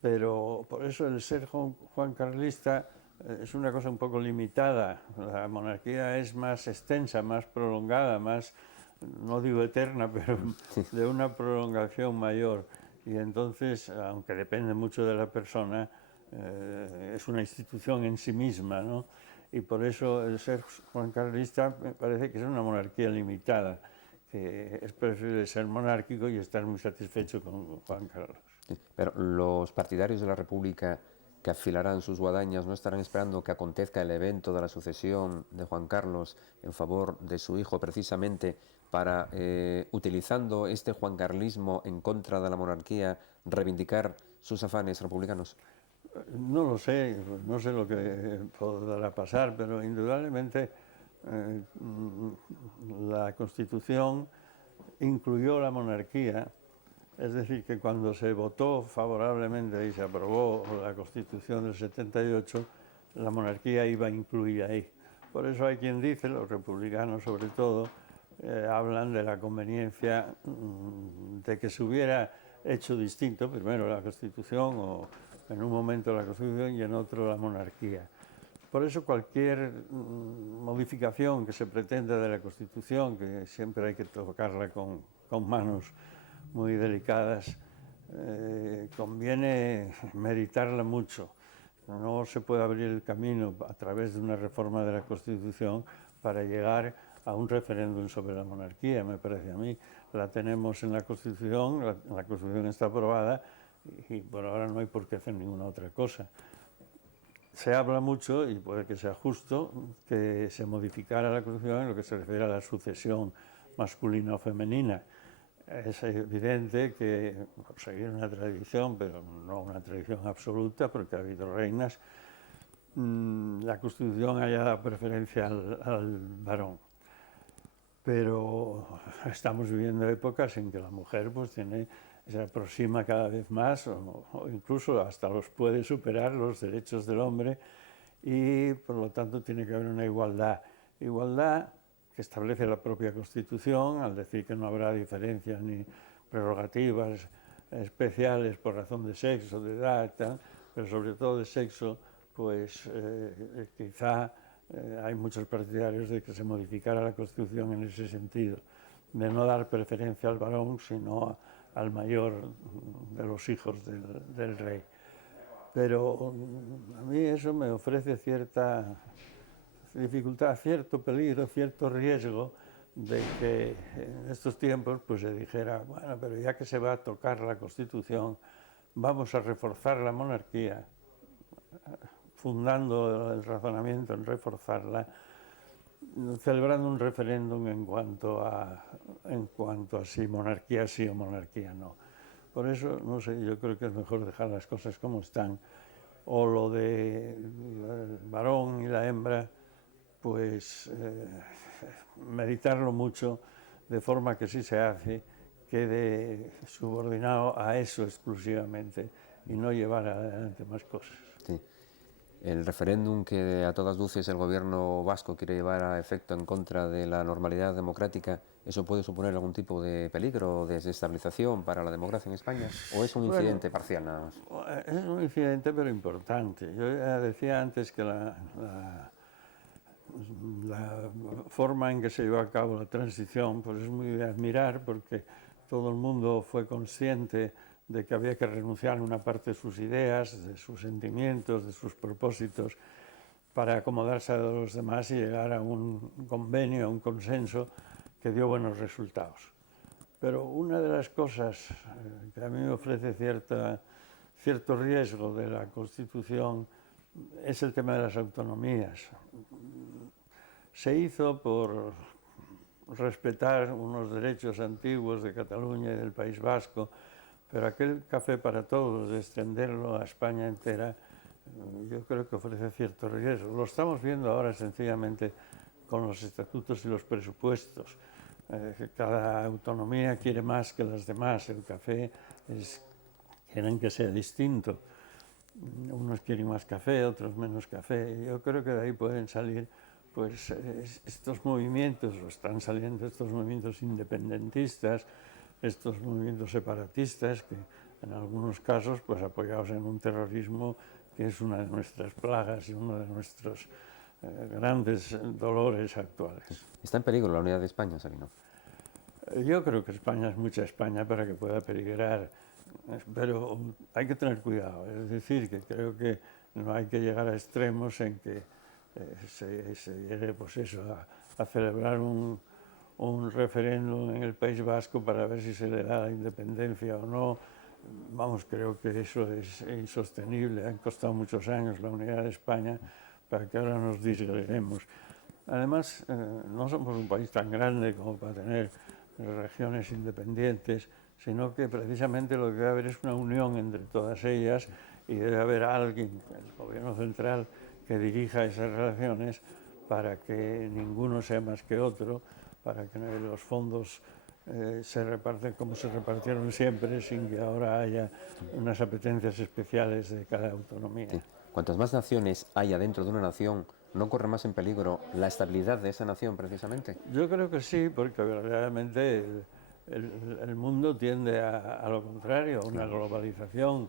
Pero por eso el ser juancarlista es una cosa un poco limitada. La monarquía es más extensa, más prolongada, más, no digo eterna, pero de una prolongación mayor. Y entonces, aunque depende mucho de la persona, es una institución en sí misma, ¿no? Y por eso el ser juancarlista me parece que es una monarquía limitada, que es preferible ser monárquico y estar muy satisfecho con Juan Carlos. Sí, pero los partidarios de la República que afilarán sus guadañas no estarán esperando que acontezca el evento de la sucesión de Juan Carlos en favor de su hijo precisamente para, utilizando este juancarlismo en contra de la monarquía, reivindicar sus afanes republicanos. No lo sé, no sé lo que podrá pasar, pero indudablemente la Constitución incluyó la monarquía. Es decir, que cuando se votó favorablemente y se aprobó la Constitución del 78, la monarquía iba incluida ahí. Por eso hay quien dice, los republicanos sobre todo, hablan de la conveniencia de que se hubiera hecho distinto, primero la Constitución o en un momento la Constitución y en otro la monarquía. Por eso cualquier modificación que se pretenda de la Constitución, que siempre hay que tocarla con manos muy delicadas, conviene meditarla mucho. No se puede abrir el camino a través de una reforma de la Constitución para llegar a un referéndum sobre la monarquía, me parece a mí. La tenemos en la Constitución, la Constitución está aprobada y por ahora no hay por qué hacer ninguna otra cosa. Se habla mucho, y puede que sea justo, que se modificara la Constitución en lo que se refiere a la sucesión masculina o femenina. Es evidente que, por seguir una tradición, pero no una tradición absoluta, porque ha habido reinas, la Constitución haya dado preferencia al varón. Pero estamos viviendo épocas en que la mujer pues, se aproxima cada vez más o incluso hasta los puede superar los derechos del hombre y por lo tanto tiene que haber una igualdad. Igualdad que establece la propia Constitución al decir que no habrá diferencias ni prerrogativas especiales por razón de sexo, de edad, tal, pero sobre todo de sexo, pues quizá hay muchos partidarios de que se modificara la Constitución en ese sentido, de no dar preferencia al varón, sino al mayor de los hijos del rey. Pero a mí eso me ofrece cierta dificultad, cierto peligro, cierto riesgo de que en estos tiempos pues se dijera, bueno, pero ya que se va a tocar la Constitución, vamos a reforzar la monarquía, fundando el razonamiento en reforzarla, celebrando un referéndum en cuanto a si monarquía sí o monarquía no. Por eso, no sé, yo creo que es mejor dejar las cosas como están. O lo de el varón y la hembra, pues meditarlo mucho, de forma que si se hace, quede subordinado a eso exclusivamente y no llevar adelante más cosas. Sí. El referéndum que a todas luces el gobierno vasco quiere llevar a efecto en contra de la normalidad democrática, ¿eso puede suponer algún tipo de peligro o de desestabilización para la democracia en España? ¿O es un incidente parcial nada más? Es un incidente pero importante. Yo ya decía antes que la forma en que se llevó a cabo la transición pues es muy de admirar, porque todo el mundo fue consciente de que había que renunciar a una parte de sus ideas, de sus sentimientos, de sus propósitos, para acomodarse a los demás y llegar a un convenio, a un consenso que dio buenos resultados. Pero una de las cosas que a mí me ofrece cierto riesgo de la Constitución es el tema de las autonomías. Se hizo por respetar unos derechos antiguos de Cataluña y del País Vasco, pero aquel café para todos, de extenderlo a España entera, yo creo que ofrece cierto riesgo. Lo estamos viendo ahora sencillamente con los estatutos y los presupuestos. Que cada autonomía quiere más que las demás. El café quieren que sea distinto. Unos quieren más café, otros menos café. Yo creo que de ahí pueden salir pues, estos movimientos, o están saliendo estos movimientos independentistas, estos movimientos separatistas, que en algunos casos pues, apoyados en un terrorismo que es una de nuestras plagas y uno de nuestros grandes dolores actuales. ¿Está en peligro la unidad de España, Sabino? Yo creo que España es mucha España para que pueda peligrar, pero hay que tener cuidado. Es decir, que creo que no hay que llegar a extremos en que se llegue pues eso, a celebrar un referéndum en el País Vasco para ver si se le da la independencia o no. Vamos, creo que eso es insostenible. Han costado muchos años la unidad de España para que ahora nos disgreguemos. Además, no somos un país tan grande como para tener regiones independientes, sino que precisamente lo que debe haber es una unión entre todas ellas y debe haber alguien, el gobierno central, que dirija esas relaciones para que ninguno sea más que otro, para que los fondos se reparten como se repartieron siempre, sin que ahora haya unas apetencias especiales de cada autonomía. Sí. Cuantas más naciones haya dentro de una nación, ¿no corre más en peligro la estabilidad de esa nación precisamente? Yo creo que sí, porque realmente el mundo tiende a lo contrario, a una globalización.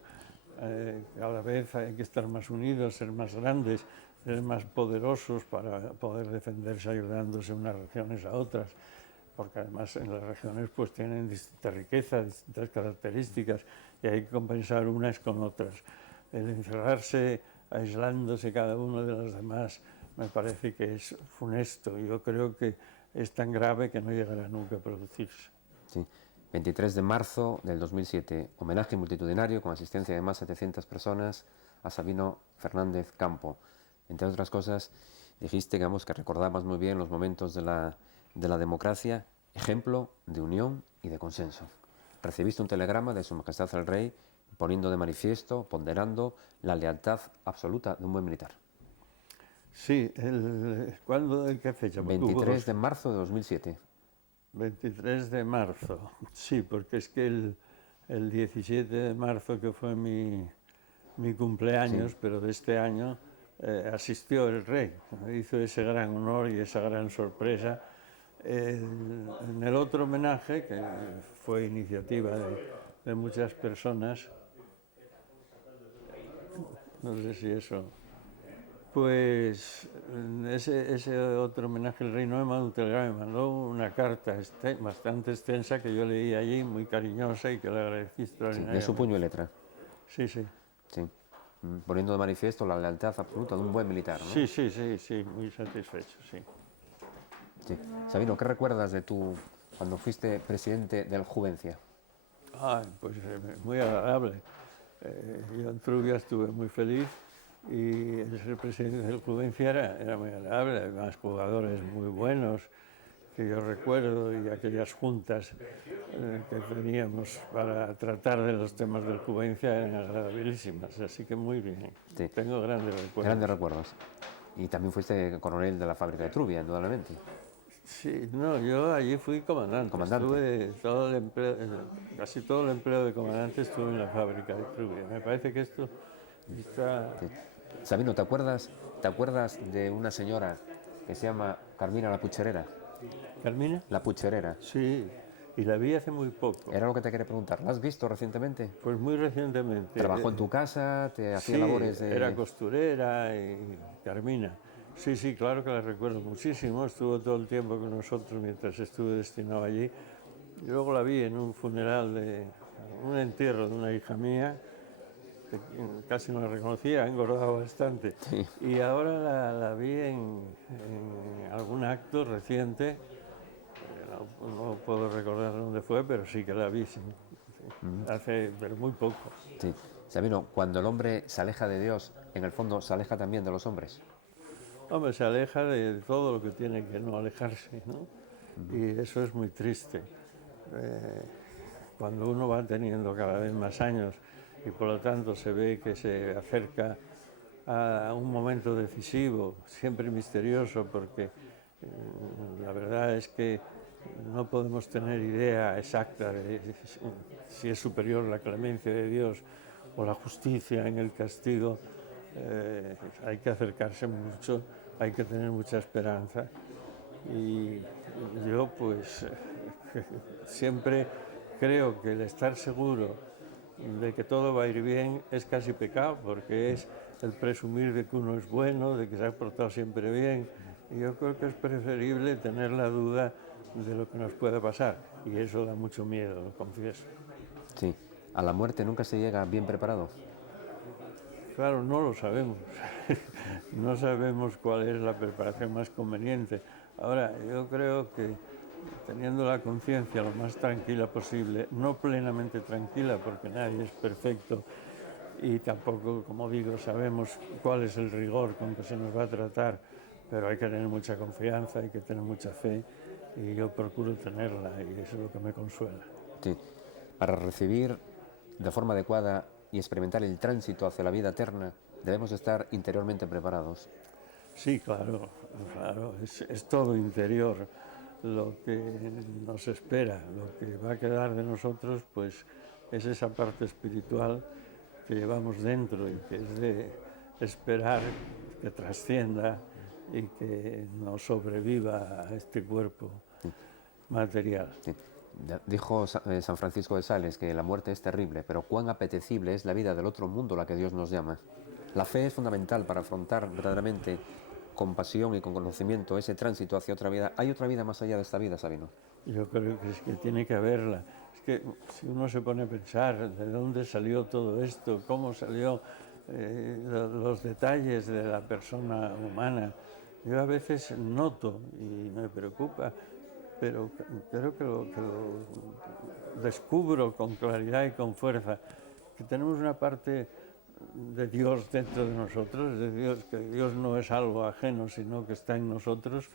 Cada vez hay que estar más unidos, ser más grandes, ser más poderosos para poder defenderse ayudándose unas regiones a otras, porque además en las regiones pues tienen distinta riqueza, distintas características y hay que compensar unas con otras. El encerrarse, aislándose cada uno de los demás, me parece que es funesto. Yo creo que es tan grave que no llegará nunca a producirse. Sí. 23 de marzo del 2007, homenaje multitudinario con asistencia de más de 700 personas a Sabino Fernández Campo. Entre otras cosas, dijiste que recordabas muy bien los momentos de la democracia, ejemplo de unión y de consenso. Recibiste un telegrama de Su Majestad el Rey poniendo de manifiesto, ponderando la lealtad absoluta de un buen militar. Sí, ¿de qué fecha? 23 de marzo de 2007. 23 de marzo, sí, porque es que el 17 de marzo, que fue mi cumpleaños, sí, pero de este año, asistió el rey, hizo ese gran honor y esa gran sorpresa. En el otro homenaje, que fue iniciativa de muchas personas, no sé si eso... Pues ese otro homenaje al rey no me mandó un telegrama, me mandó una carta bastante extensa que yo leí allí, muy cariñosa y que le agradecí extraordinariamente. Sí, de su puño y letra. Sí, sí. Sí. Poniendo de manifiesto la lealtad absoluta de un buen militar, ¿no? Sí, sí, sí, sí, muy satisfecho, sí. Sí. Sabino, ¿qué recuerdas de cuando fuiste presidente del Juvencia? Pues muy agradable. Yo en Trubia estuve muy feliz. Y el ser presidente del Juvencia era muy agradable, además jugadores muy buenos que yo recuerdo y aquellas juntas que teníamos para tratar de los temas del Juvencia eran agradabilísimas, así que muy bien. Sí. Tengo grandes recuerdos. Grandes recuerdos. Y también fuiste coronel de la fábrica de Trubia, indudablemente. Sí, no, yo allí fui comandante. Estuve casi todo el empleo de comandante estuve en la fábrica de Trubia. Me parece que esto está... Sí. Sabino, ¿te acuerdas de una señora que se llama Carmina la Pucherera? ¿Carmina? La Pucherera. Sí, y la vi hace muy poco. Era lo que te quería preguntar. ¿La has visto recientemente? Pues muy recientemente. ¿Trabajó en tu casa? ¿Te hacía sí, labores de...? Era costurera y Carmina. Sí, sí, claro que la recuerdo muchísimo. Estuvo todo el tiempo con nosotros mientras estuve destinado allí. Y luego la vi en un funeral, un entierro de una hija mía, que casi no la reconocía, ha engordado bastante. Sí. Y ahora la vi en algún acto reciente, no puedo recordar dónde fue, pero sí que la vi, sí. Hace, pero muy poco. Sí. Sabino, cuando el hombre se aleja de Dios, en el fondo se aleja también de los hombres. Hombre, se aleja de todo lo que tiene que no alejarse, ¿no? Y eso es muy triste. Eh, Cuando uno va teniendo cada vez más años y por lo tanto se ve que se acerca a un momento decisivo, siempre misterioso, porque la verdad es que no podemos tener idea exacta de si es superior la clemencia de Dios o la justicia en el castigo. Hay que acercarse mucho, hay que tener mucha esperanza. Y yo pues siempre creo que el estar seguro de que todo va a ir bien es casi pecado, porque es el presumir de que uno es bueno, de que se ha portado siempre bien. Y yo creo que es preferible tener la duda de lo que nos pueda pasar. Y eso da mucho miedo, lo confieso. Sí. A la muerte nunca se llega bien preparado. Claro, no lo sabemos. No sabemos cuál es la preparación más conveniente. Ahora, yo creo que teniendo la conciencia lo más tranquila posible, no plenamente tranquila porque nadie es perfecto y tampoco, como digo, sabemos cuál es el rigor con que se nos va a tratar, pero hay que tener mucha confianza, hay que tener mucha fe y yo procuro tenerla y eso es lo que me consuela. Sí. Para recibir de forma adecuada y experimentar el tránsito hacia la vida eterna, debemos estar interiormente preparados. Sí, claro, claro, es todo interior lo que nos espera, lo que va a quedar de nosotros, pues es esa parte espiritual que llevamos dentro y que es de esperar que trascienda y que nos sobreviva a este cuerpo material. Sí. Dijo San Francisco de Sales que la muerte es terrible, pero cuán apetecible es la vida del otro mundo a la que Dios nos llama. La fe es fundamental para afrontar verdaderamente con pasión y con conocimiento ese tránsito hacia otra vida. ¿Hay otra vida más allá de esta vida, Sabino? Yo creo que es que tiene que haberla. Es que si uno se pone a pensar de dónde salió todo esto, cómo salió, los detalles de la persona humana, yo a veces noto y me preocupa, pero creo que lo descubro con claridad y con fuerza, que tenemos una parte de Dios dentro de nosotros, de Dios, que Dios no es algo ajeno, sino que está en nosotros,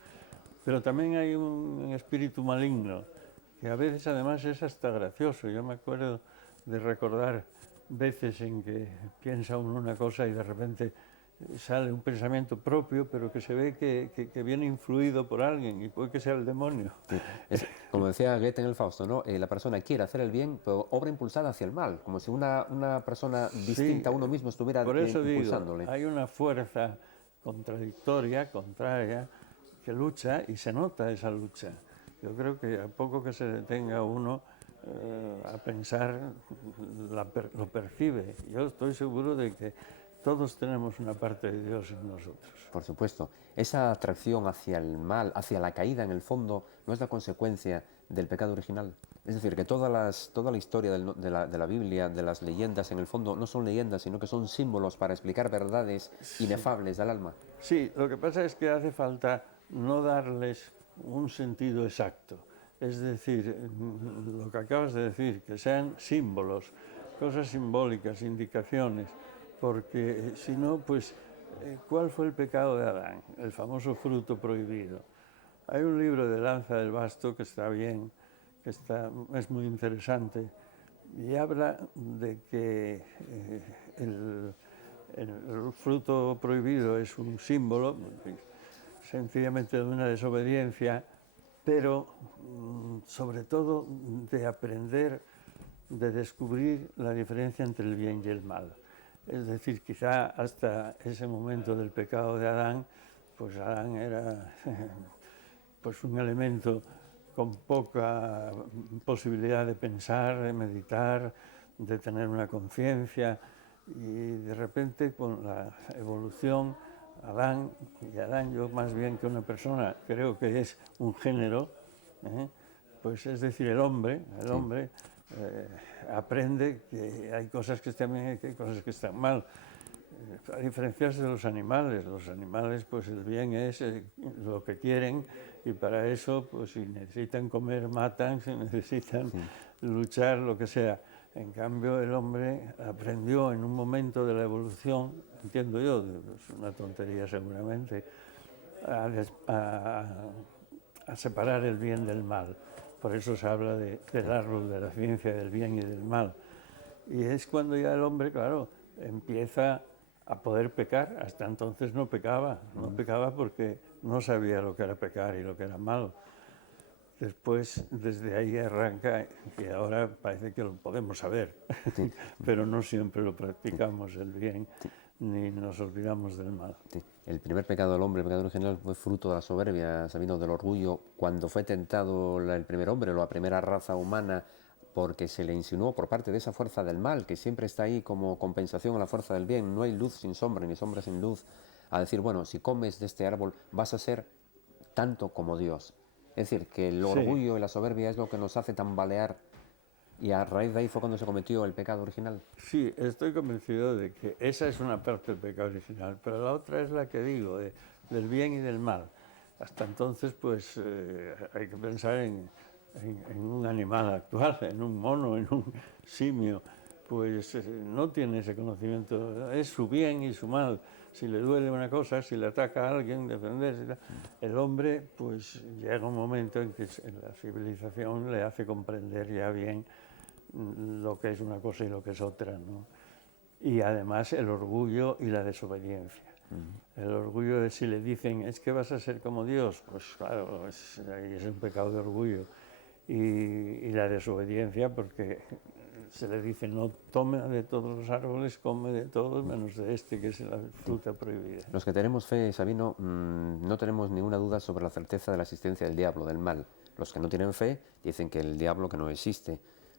pero también hay un espíritu maligno, que a veces además es hasta gracioso. Yo me acuerdo de recordar veces en que piensa uno una cosa y de repente sale un pensamiento propio, pero que se ve que viene influido por alguien y puede que sea el demonio. Sí. Como decía Goethe en el Fausto, ¿no? La persona quiere hacer el bien, pero obra impulsada hacia el mal, como si una persona distinta a uno mismo estuviera por eso digo, impulsándole. hay una fuerza contradictoria, contraria, que lucha y se nota esa lucha. Yo creo que a poco que se detenga uno a pensar, lo percibe. Yo estoy seguro de que todos tenemos una parte de Dios en nosotros. Por supuesto, esa atracción hacia el mal, hacia la caída en el fondo, no es la consecuencia del pecado original. Es decir, que toda la historia de la Biblia, de las leyendas, en el fondo no son leyendas, sino que son símbolos para explicar verdades inefables del alma. Sí, lo que pasa es que hace falta no darles un sentido exacto. Es decir, lo que acabas de decir, que sean símbolos, cosas simbólicas, indicaciones, porque si no, pues, ¿cuál fue el pecado de Adán? El famoso fruto prohibido. Hay un libro de Lanza del Basto que está bien, es muy interesante, y habla de que el fruto prohibido es un símbolo, sencillamente de una desobediencia, pero sobre todo de aprender, de descubrir la diferencia entre el bien y el mal. Es decir, quizá hasta ese momento del pecado de Adán, pues Adán era pues un elemento con poca posibilidad de pensar, de meditar, de tener una conciencia, y de repente con la evolución Adán, y Adán yo más bien que una persona creo que es un género, pues es decir, el hombre aprende que hay cosas que están bien y que hay cosas que están mal. A diferenciarse de los animales pues el bien es lo que quieren y para eso pues si necesitan comer matan, si necesitan luchar, lo que sea. En cambio el hombre aprendió en un momento de la evolución, entiendo yo, es una tontería seguramente, a separar el bien del mal. Por eso se habla del árbol de la ciencia del bien y del mal. Y es cuando ya el hombre, claro, empieza a poder pecar. Hasta entonces no pecaba porque no sabía lo que era pecar y lo que era malo. Después, desde ahí arranca, y ahora parece que lo podemos saber, pero no siempre lo practicamos el bien, ni nos olvidamos del mal. El primer pecado del hombre, el pecado original, fue fruto de la soberbia, vino del orgullo. Cuando fue tentado el primer hombre, la primera raza humana, porque se le insinuó por parte de esa fuerza del mal, que siempre está ahí como compensación a la fuerza del bien. No hay luz sin sombra, ni sombra sin luz. A decir, bueno, si comes de este árbol vas a ser tanto como Dios. Es decir, que el orgullo y la soberbia es lo que nos hace tambalear, y a raíz de ahí fue cuando se cometió el pecado original. Sí, estoy convencido de que esa es una parte del pecado original, pero la otra es la que digo, del bien y del mal. Hasta entonces, pues hay que pensar en un animal actual, en un mono, en un simio, pues no tiene ese conocimiento, es su bien y su mal. Si le duele una cosa, si le ataca a alguien, defenderse. El hombre, pues llega un momento en que la civilización le hace comprender ya bien lo que es una cosa y lo que es otra, ¿no? Y además el orgullo y la desobediencia. El orgullo de si le dicen, es que vas a ser como Dios, pues claro, es un pecado de orgullo. Y la desobediencia porque se le dice, no tome de todos los árboles, come de todos, menos de este, que es la fruta prohibida. Los que tenemos fe, Sabino, no tenemos ninguna duda sobre la certeza de la existencia del diablo, del mal. Los que no tienen fe dicen que el diablo que no existe.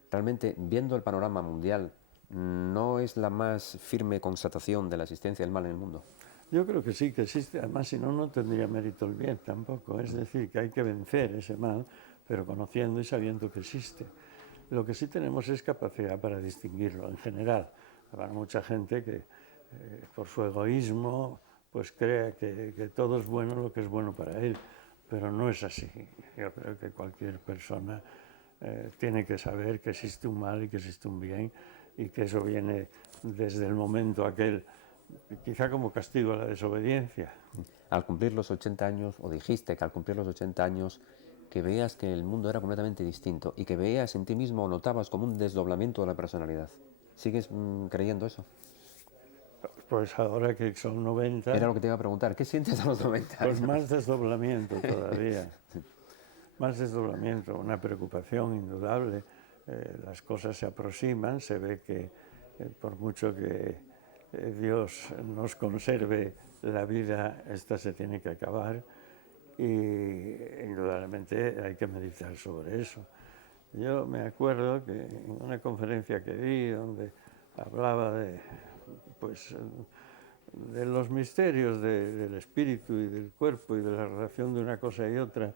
Realmente, viendo el panorama mundial, ¿no es la más firme constatación de la existencia del mal en el mundo? Yo creo que sí, que existe. Además, si no, no tendría mérito el bien tampoco. Es decir, que hay que vencer ese mal, pero conociendo y sabiendo que existe. Lo que sí tenemos es capacidad para distinguirlo en general. Habrá mucha gente que, por su egoísmo, pues crea que todo es bueno lo que es bueno para él, pero no es así. Yo creo que cualquier persona tiene que saber que existe un mal y que existe un bien, y que eso viene desde el momento aquel, quizá como castigo a la desobediencia. Al cumplir los 80 años, o dijiste que al cumplir los 80 años, que veías que el mundo era completamente distinto y que veías en ti mismo o notabas como un desdoblamiento de la personalidad. ¿Sigues creyendo eso? Pues ahora que son 90... Era lo que te iba a preguntar, ¿qué sientes a los 90 años? Pues más desdoblamiento todavía. Más desdoblamiento, una preocupación indudable. Las cosas se aproximan, se ve que por mucho que Dios nos conserve la vida, esta se tiene que acabar, y indudablemente hay que meditar sobre eso. Yo me acuerdo que en una conferencia que di donde hablaba de los misterios del espíritu y del cuerpo y de la relación de una cosa y otra,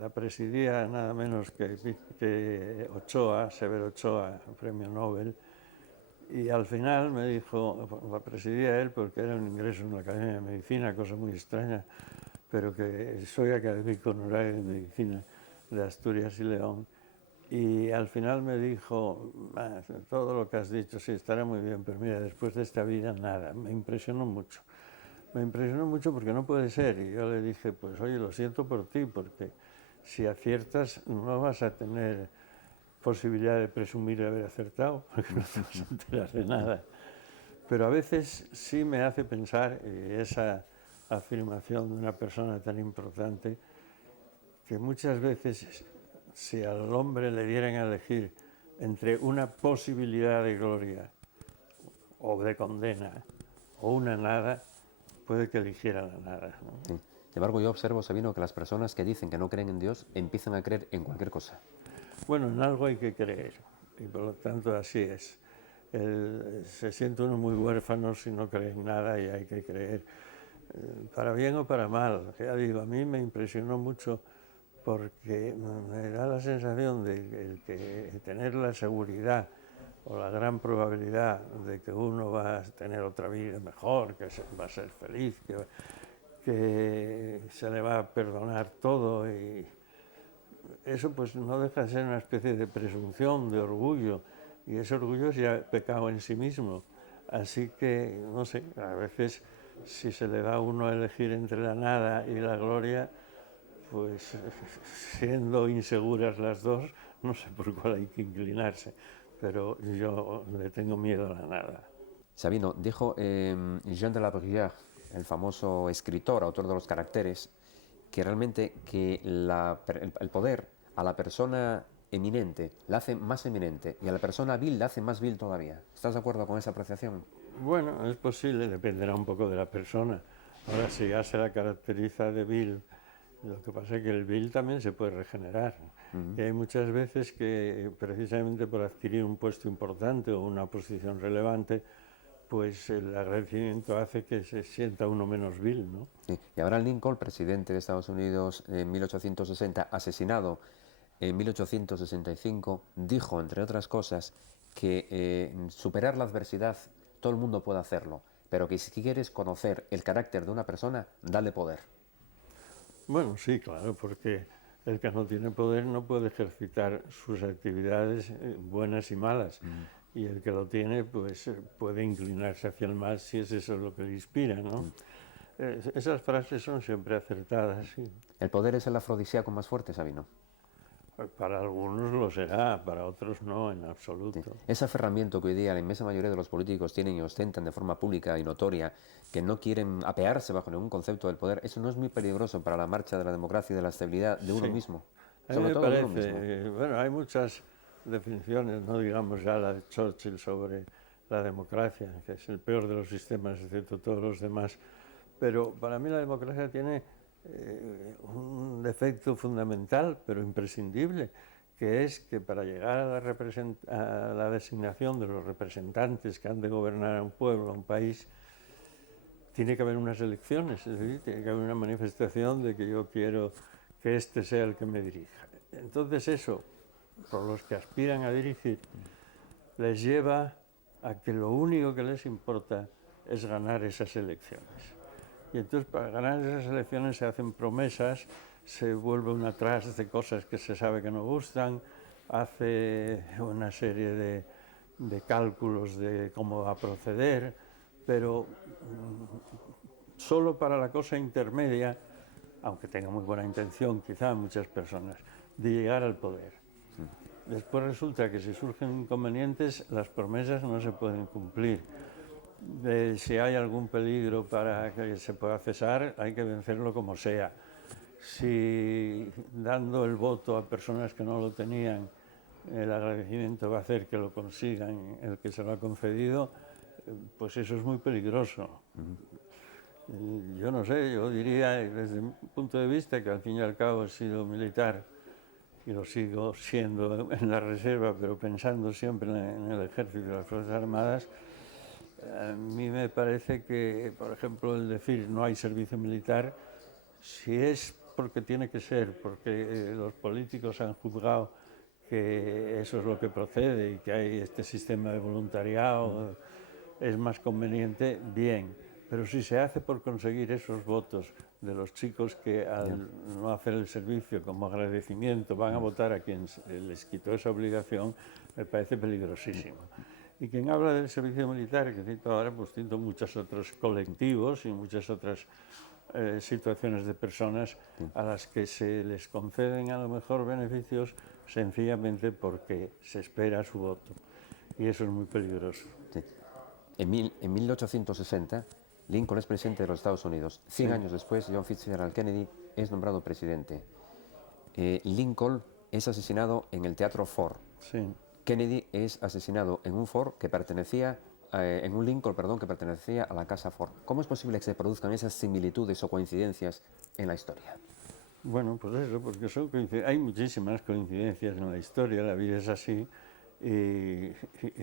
la presidía nada menos que Ochoa, Severo Ochoa, premio Nobel, y al final me dijo, la presidía él porque era un ingreso en la Academia de Medicina, cosa muy extraña, pero que soy académico honorario de Medicina de Asturias y León, y al final me dijo, todo lo que has dicho sí estará muy bien, pero mira, después de esta vida nada. Me impresionó mucho. Me impresionó mucho porque no puede ser. Y yo le dije, pues oye, lo siento por ti, porque si aciertas no vas a tener posibilidad de presumir de haber acertado, porque no te vas a enterar de nada. Pero a veces sí me hace pensar, esa afirmación de una persona tan importante, que muchas veces, si al hombre le dieran a elegir entre una posibilidad de gloria o de condena o una nada, puede que eligiera la nada, ¿no? Sí. Sin embargo, yo observo, Sabino, que las personas que dicen que no creen en Dios empiezan a creer en cualquier cosa. Bueno, en algo hay que creer, y por lo tanto así es. Se siente uno muy huérfano si no cree en nada y hay que creer. para bien o para mal. Ya digo, a mí me impresionó mucho porque me da la sensación de que tener la seguridad o la gran probabilidad de que uno va a tener otra vida mejor, que va a ser feliz, que se le va a perdonar todo, y eso pues no deja de ser una especie de presunción, de orgullo, y ese orgullo es ya pecado en sí mismo. Así que, no sé, a veces si se le da a uno a elegir entre la nada y la gloria, pues siendo inseguras las dos, no sé por cuál hay que inclinarse, pero yo le tengo miedo a la nada. Sabino, dijo Jean de la Bruyère, el famoso escritor, autor de los caracteres, que realmente el poder a la persona eminente la hace más eminente y a la persona vil la hace más vil todavía. ¿Estás de acuerdo con esa apreciación? Bueno, es posible, dependerá un poco de la persona. Ahora, si ya se la caracteriza de vil, lo que pasa es que el vil también se puede regenerar. Y hay muchas veces que precisamente por adquirir un puesto importante o una posición relevante, pues el agradecimiento hace que se sienta uno menos vil, ¿no? Sí. Y Abraham Lincoln, presidente de Estados Unidos en 1860, asesinado en 1865, dijo, entre otras cosas, que superar la adversidad todo el mundo puede hacerlo, pero que si quieres conocer el carácter de una persona, dale poder. Bueno, sí, claro, porque el que no tiene poder no puede ejercitar sus actividades buenas y malas. Y el que lo tiene, pues puede inclinarse hacia el mal si es eso lo que le inspira, ¿no? Esas frases son siempre acertadas, sí. El poder es el afrodisíaco más fuerte, Sabino. Para algunos lo será, para otros no, en Sí. absoluto. Ese aferramiento que hoy día la inmensa mayoría de los políticos tienen y ostentan de forma pública y notoria, que no quieren apearse bajo ningún concepto del poder, eso no es muy peligroso para la marcha de la democracia y de la estabilidad de uno Sí, mismo, a mí sobre me todo de uno mismo. parece, bueno, hay muchas definiciones, no digamos ya la de Churchill sobre la democracia, que es el peor de los sistemas, excepto todos los demás, pero para mí la democracia tiene un defecto fundamental, pero imprescindible, que es que para llegar a la designación de los representantes que han de gobernar a un pueblo, a un país, tiene que haber unas elecciones, es decir, tiene que haber una manifestación de que yo quiero que este sea el que me dirija. Entonces eso, por los que aspiran a dirigir, les lleva a que lo único que les importa es ganar esas elecciones. Y entonces para ganar esas elecciones se hacen promesas, se vuelve uno atrás de cosas que se sabe que no gustan, hace una serie de cálculos de cómo va a proceder, pero solo para la cosa intermedia, aunque tenga muy buena intención quizá muchas personas, de llegar al poder. Después resulta que si surgen inconvenientes, las promesas no se pueden cumplir. Si hay algún peligro para que se pueda cesar, hay que vencerlo como sea. Si dando el voto a personas que no lo tenían, el agradecimiento va a hacer que lo consigan el que se lo ha concedido, pues eso es muy peligroso. Yo no sé, yo diría desde mi punto de vista que al fin y al cabo he sido militar y lo sigo siendo en la reserva, pero pensando siempre en el ejército y las Fuerzas Armadas. A mí me parece que, por ejemplo, el decir no hay servicio militar, si es porque tiene que ser, porque los políticos han juzgado que eso es lo que procede y que hay este sistema de voluntariado, es más conveniente, bien. Pero si se hace por conseguir esos votos de los chicos que al no hacer el servicio como agradecimiento van a votar a quien les quitó esa obligación, me parece peligrosísimo. Y quien habla del servicio militar, que cito ahora, pues cito muchos otros colectivos y muchas otras situaciones de personas a las que se les conceden a lo mejor beneficios sencillamente porque se espera su voto. Y eso es muy peligroso. Sí. En 1860, Lincoln es presidente de los Estados Unidos. 100 Sí. años después, John Fitzgerald Kennedy es nombrado presidente. Lincoln es asesinado en el Teatro Ford. Sí. Kennedy es asesinado en un Ford que pertenecía en un Lincoln, perdón, que pertenecía a la casa Ford. ¿Cómo es posible que se produzcan esas similitudes o coincidencias en la historia? Bueno, pues eso, porque hay muchísimas coincidencias en la historia, la vida es así, y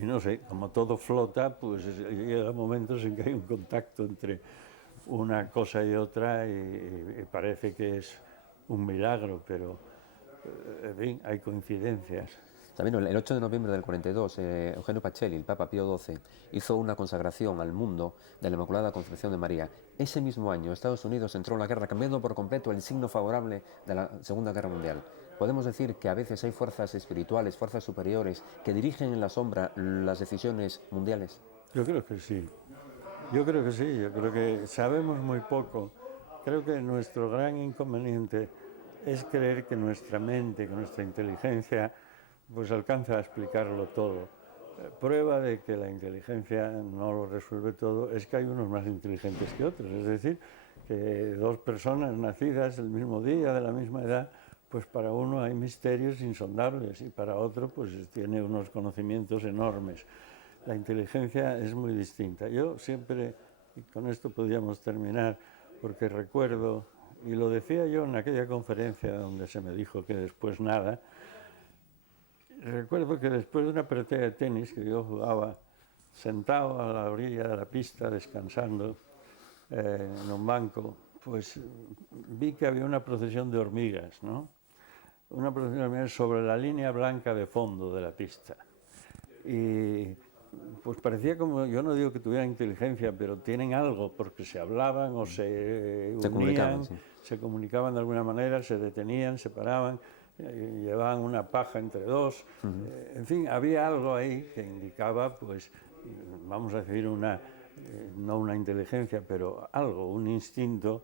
no sé, como todo flota, pues llega momentos en que hay un contacto entre una cosa y otra y parece que es un milagro, pero en fin, hay coincidencias. Sabino, el 8 de noviembre del 42, Eugenio Pacelli, el Papa Pío XII, hizo una consagración al mundo de la Inmaculada Concepción de María. Ese mismo año, Estados Unidos entró en la guerra, cambiando por completo el signo favorable de la Segunda Guerra Mundial. Podemos decir que a veces hay fuerzas espirituales, fuerzas superiores, que dirigen en la sombra las decisiones mundiales. Yo creo que sí. Yo creo que sí. Yo creo que sabemos muy poco. Creo que nuestro gran inconveniente es creer que nuestra mente, que nuestra inteligencia, pues alcanza a explicarlo todo. Prueba de que la inteligencia no lo resuelve todo es que hay unos más inteligentes que otros. Es decir, que dos personas nacidas el mismo día, de la misma edad, pues para uno hay misterios insondables y para otro pues tiene unos conocimientos enormes. La inteligencia es muy distinta. Yo siempre, y con esto podríamos terminar, porque recuerdo, y lo decía yo en aquella conferencia donde se me dijo que después nada, recuerdo que después de una partida de tenis que yo jugaba sentado a la orilla de la pista descansando en un banco, pues vi que había una procesión de hormigas, ¿no? Una procesión de hormigas sobre la línea blanca de fondo de la pista. Y pues parecía como, yo no digo que tuvieran inteligencia, pero tienen algo, porque se hablaban o se unían, se comunicaban de alguna manera, se detenían, se paraban, llevaban una paja entre dos, en fin, había algo ahí que indicaba, pues, vamos a decir, no una inteligencia, pero algo, un instinto.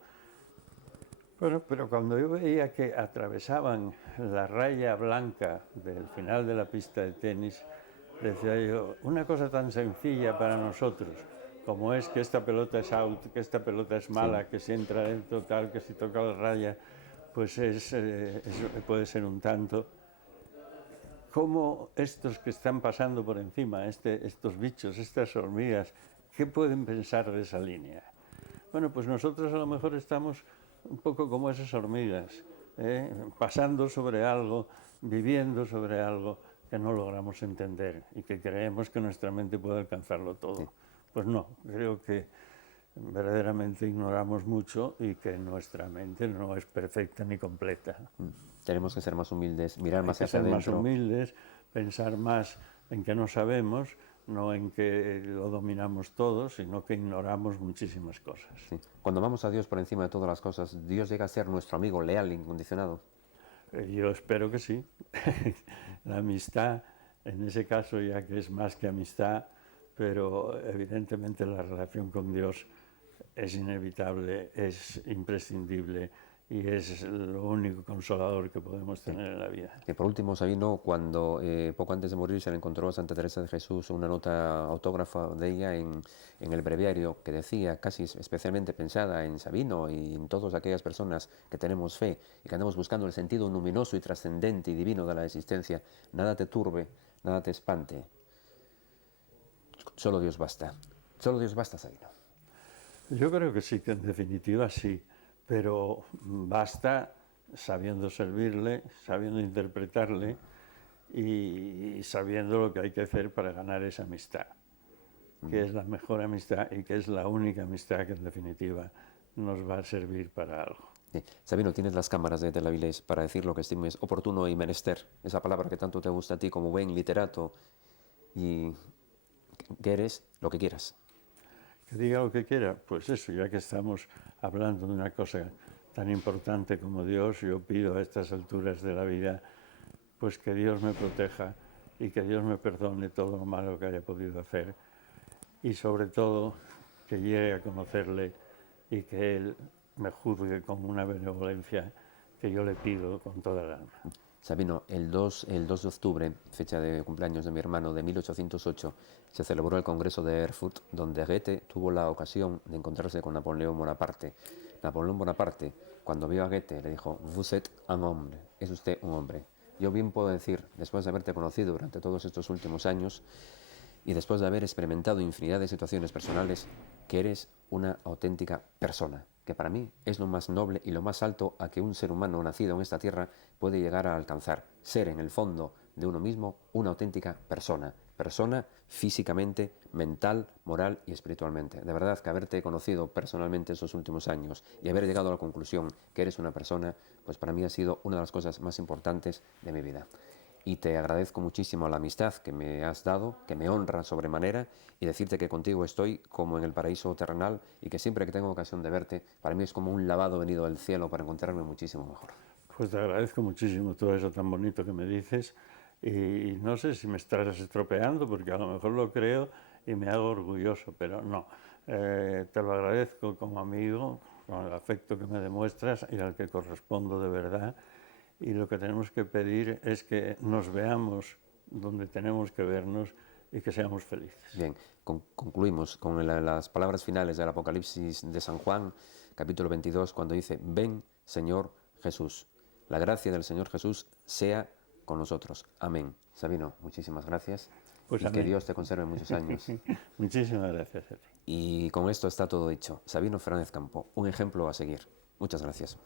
Bueno, pero cuando yo veía que atravesaban la raya blanca del final de la pista de tenis, decía yo, una cosa tan sencilla para nosotros, como es que esta pelota es out, que esta pelota es mala, que si entra dentro tal, que si toca la raya, pues puede ser un tanto. ¿Cómo estos que están pasando por encima, estos bichos, estas hormigas, qué pueden pensar de esa línea? Bueno, pues nosotros a lo mejor estamos un poco como esas hormigas, pasando sobre algo, viviendo sobre algo que no logramos entender y que creemos que nuestra mente puede alcanzarlo todo. Sí. Pues no, creo que verdaderamente ignoramos mucho y que nuestra mente no es perfecta ni completa. Tenemos que ser más humildes, mirar más hacia adentro. Ser más humildes, pensar más en que no sabemos, no en que lo dominamos todo, sino que ignoramos muchísimas cosas. Sí. Cuando amamos a Dios por encima de todas las cosas, ¿Dios llega a ser nuestro amigo leal, incondicionado? Yo espero que sí. La amistad, en ese caso, ya que es más que amistad, pero evidentemente la relación con Dios es inevitable, es imprescindible y es lo único consolador que podemos tener en la vida. Y por último, Sabino, cuando poco antes de morir se le encontró a Santa Teresa de Jesús una nota autógrafa de ella en el breviario que decía, casi especialmente pensada en Sabino y en todas aquellas personas que tenemos fe y que andamos buscando el sentido luminoso y trascendente y divino de la existencia, nada te turbe, nada te espante, solo Dios basta. Solo Dios basta, Sabino. Yo creo que sí, que en definitiva sí, pero basta sabiendo servirle, sabiendo interpretarle y sabiendo lo que hay que hacer para ganar esa amistad, que es la mejor amistad y que es la única amistad que en definitiva nos va a servir para algo. Sí. Sabino, tienes las cámaras de Tel Avilés para decir lo que estimes oportuno y menester, esa palabra que tanto te gusta a ti como buen literato y que eres lo que quieras. Que diga lo que quiera, pues eso, ya que estamos hablando de una cosa tan importante como Dios, yo pido a estas alturas de la vida, pues que Dios me proteja y que Dios me perdone todo lo malo que haya podido hacer y sobre todo que llegue a conocerle y que Él me juzgue con una benevolencia que yo le pido con toda el alma. Sabino, el 2 de octubre, fecha de cumpleaños de mi hermano, de 1808, se celebró el Congreso de Erfurt, donde Goethe tuvo la ocasión de encontrarse con Napoleón Bonaparte. Napoleón Bonaparte, cuando vio a Goethe, le dijo, «Vous êtes un homme», es usted un hombre. Yo bien puedo decir, después de haberte conocido durante todos estos últimos años y después de haber experimentado infinidad de situaciones personales, que eres una auténtica persona, que para mí es lo más noble y lo más alto a que un ser humano nacido en esta tierra puede llegar a alcanzar, ser en el fondo de uno mismo una auténtica persona, persona, físicamente, mental, moral y espiritualmente. De verdad que haberte conocido personalmente estos últimos años y haber llegado a la conclusión que eres una persona, pues para mí ha sido una de las cosas más importantes de mi vida. Y te agradezco muchísimo la amistad que me has dado, que me honra sobremanera, y decirte que contigo estoy como en el paraíso terrenal y que siempre que tengo ocasión de verte, para mí es como un lavado venido del cielo para encontrarme muchísimo mejor. Pues te agradezco muchísimo todo eso tan bonito que me dices y no sé si me estás estropeando porque a lo mejor lo creo y me hago orgulloso, pero no. Te lo agradezco como amigo, con el afecto que me demuestras y al que correspondo de verdad. Y lo que tenemos que pedir es que nos veamos donde tenemos que vernos y que seamos felices. Bien, concluimos con las palabras finales del Apocalipsis de San Juan, capítulo 22, cuando dice: ven, Señor Jesús. La gracia del Señor Jesús sea con nosotros. Amén. Sabino, muchísimas gracias. Pues y amén. Que Dios te conserve muchos años. Muchísimas gracias a ti. Y con esto está todo dicho. Sabino Fernández Campo, un ejemplo a seguir. Muchas gracias.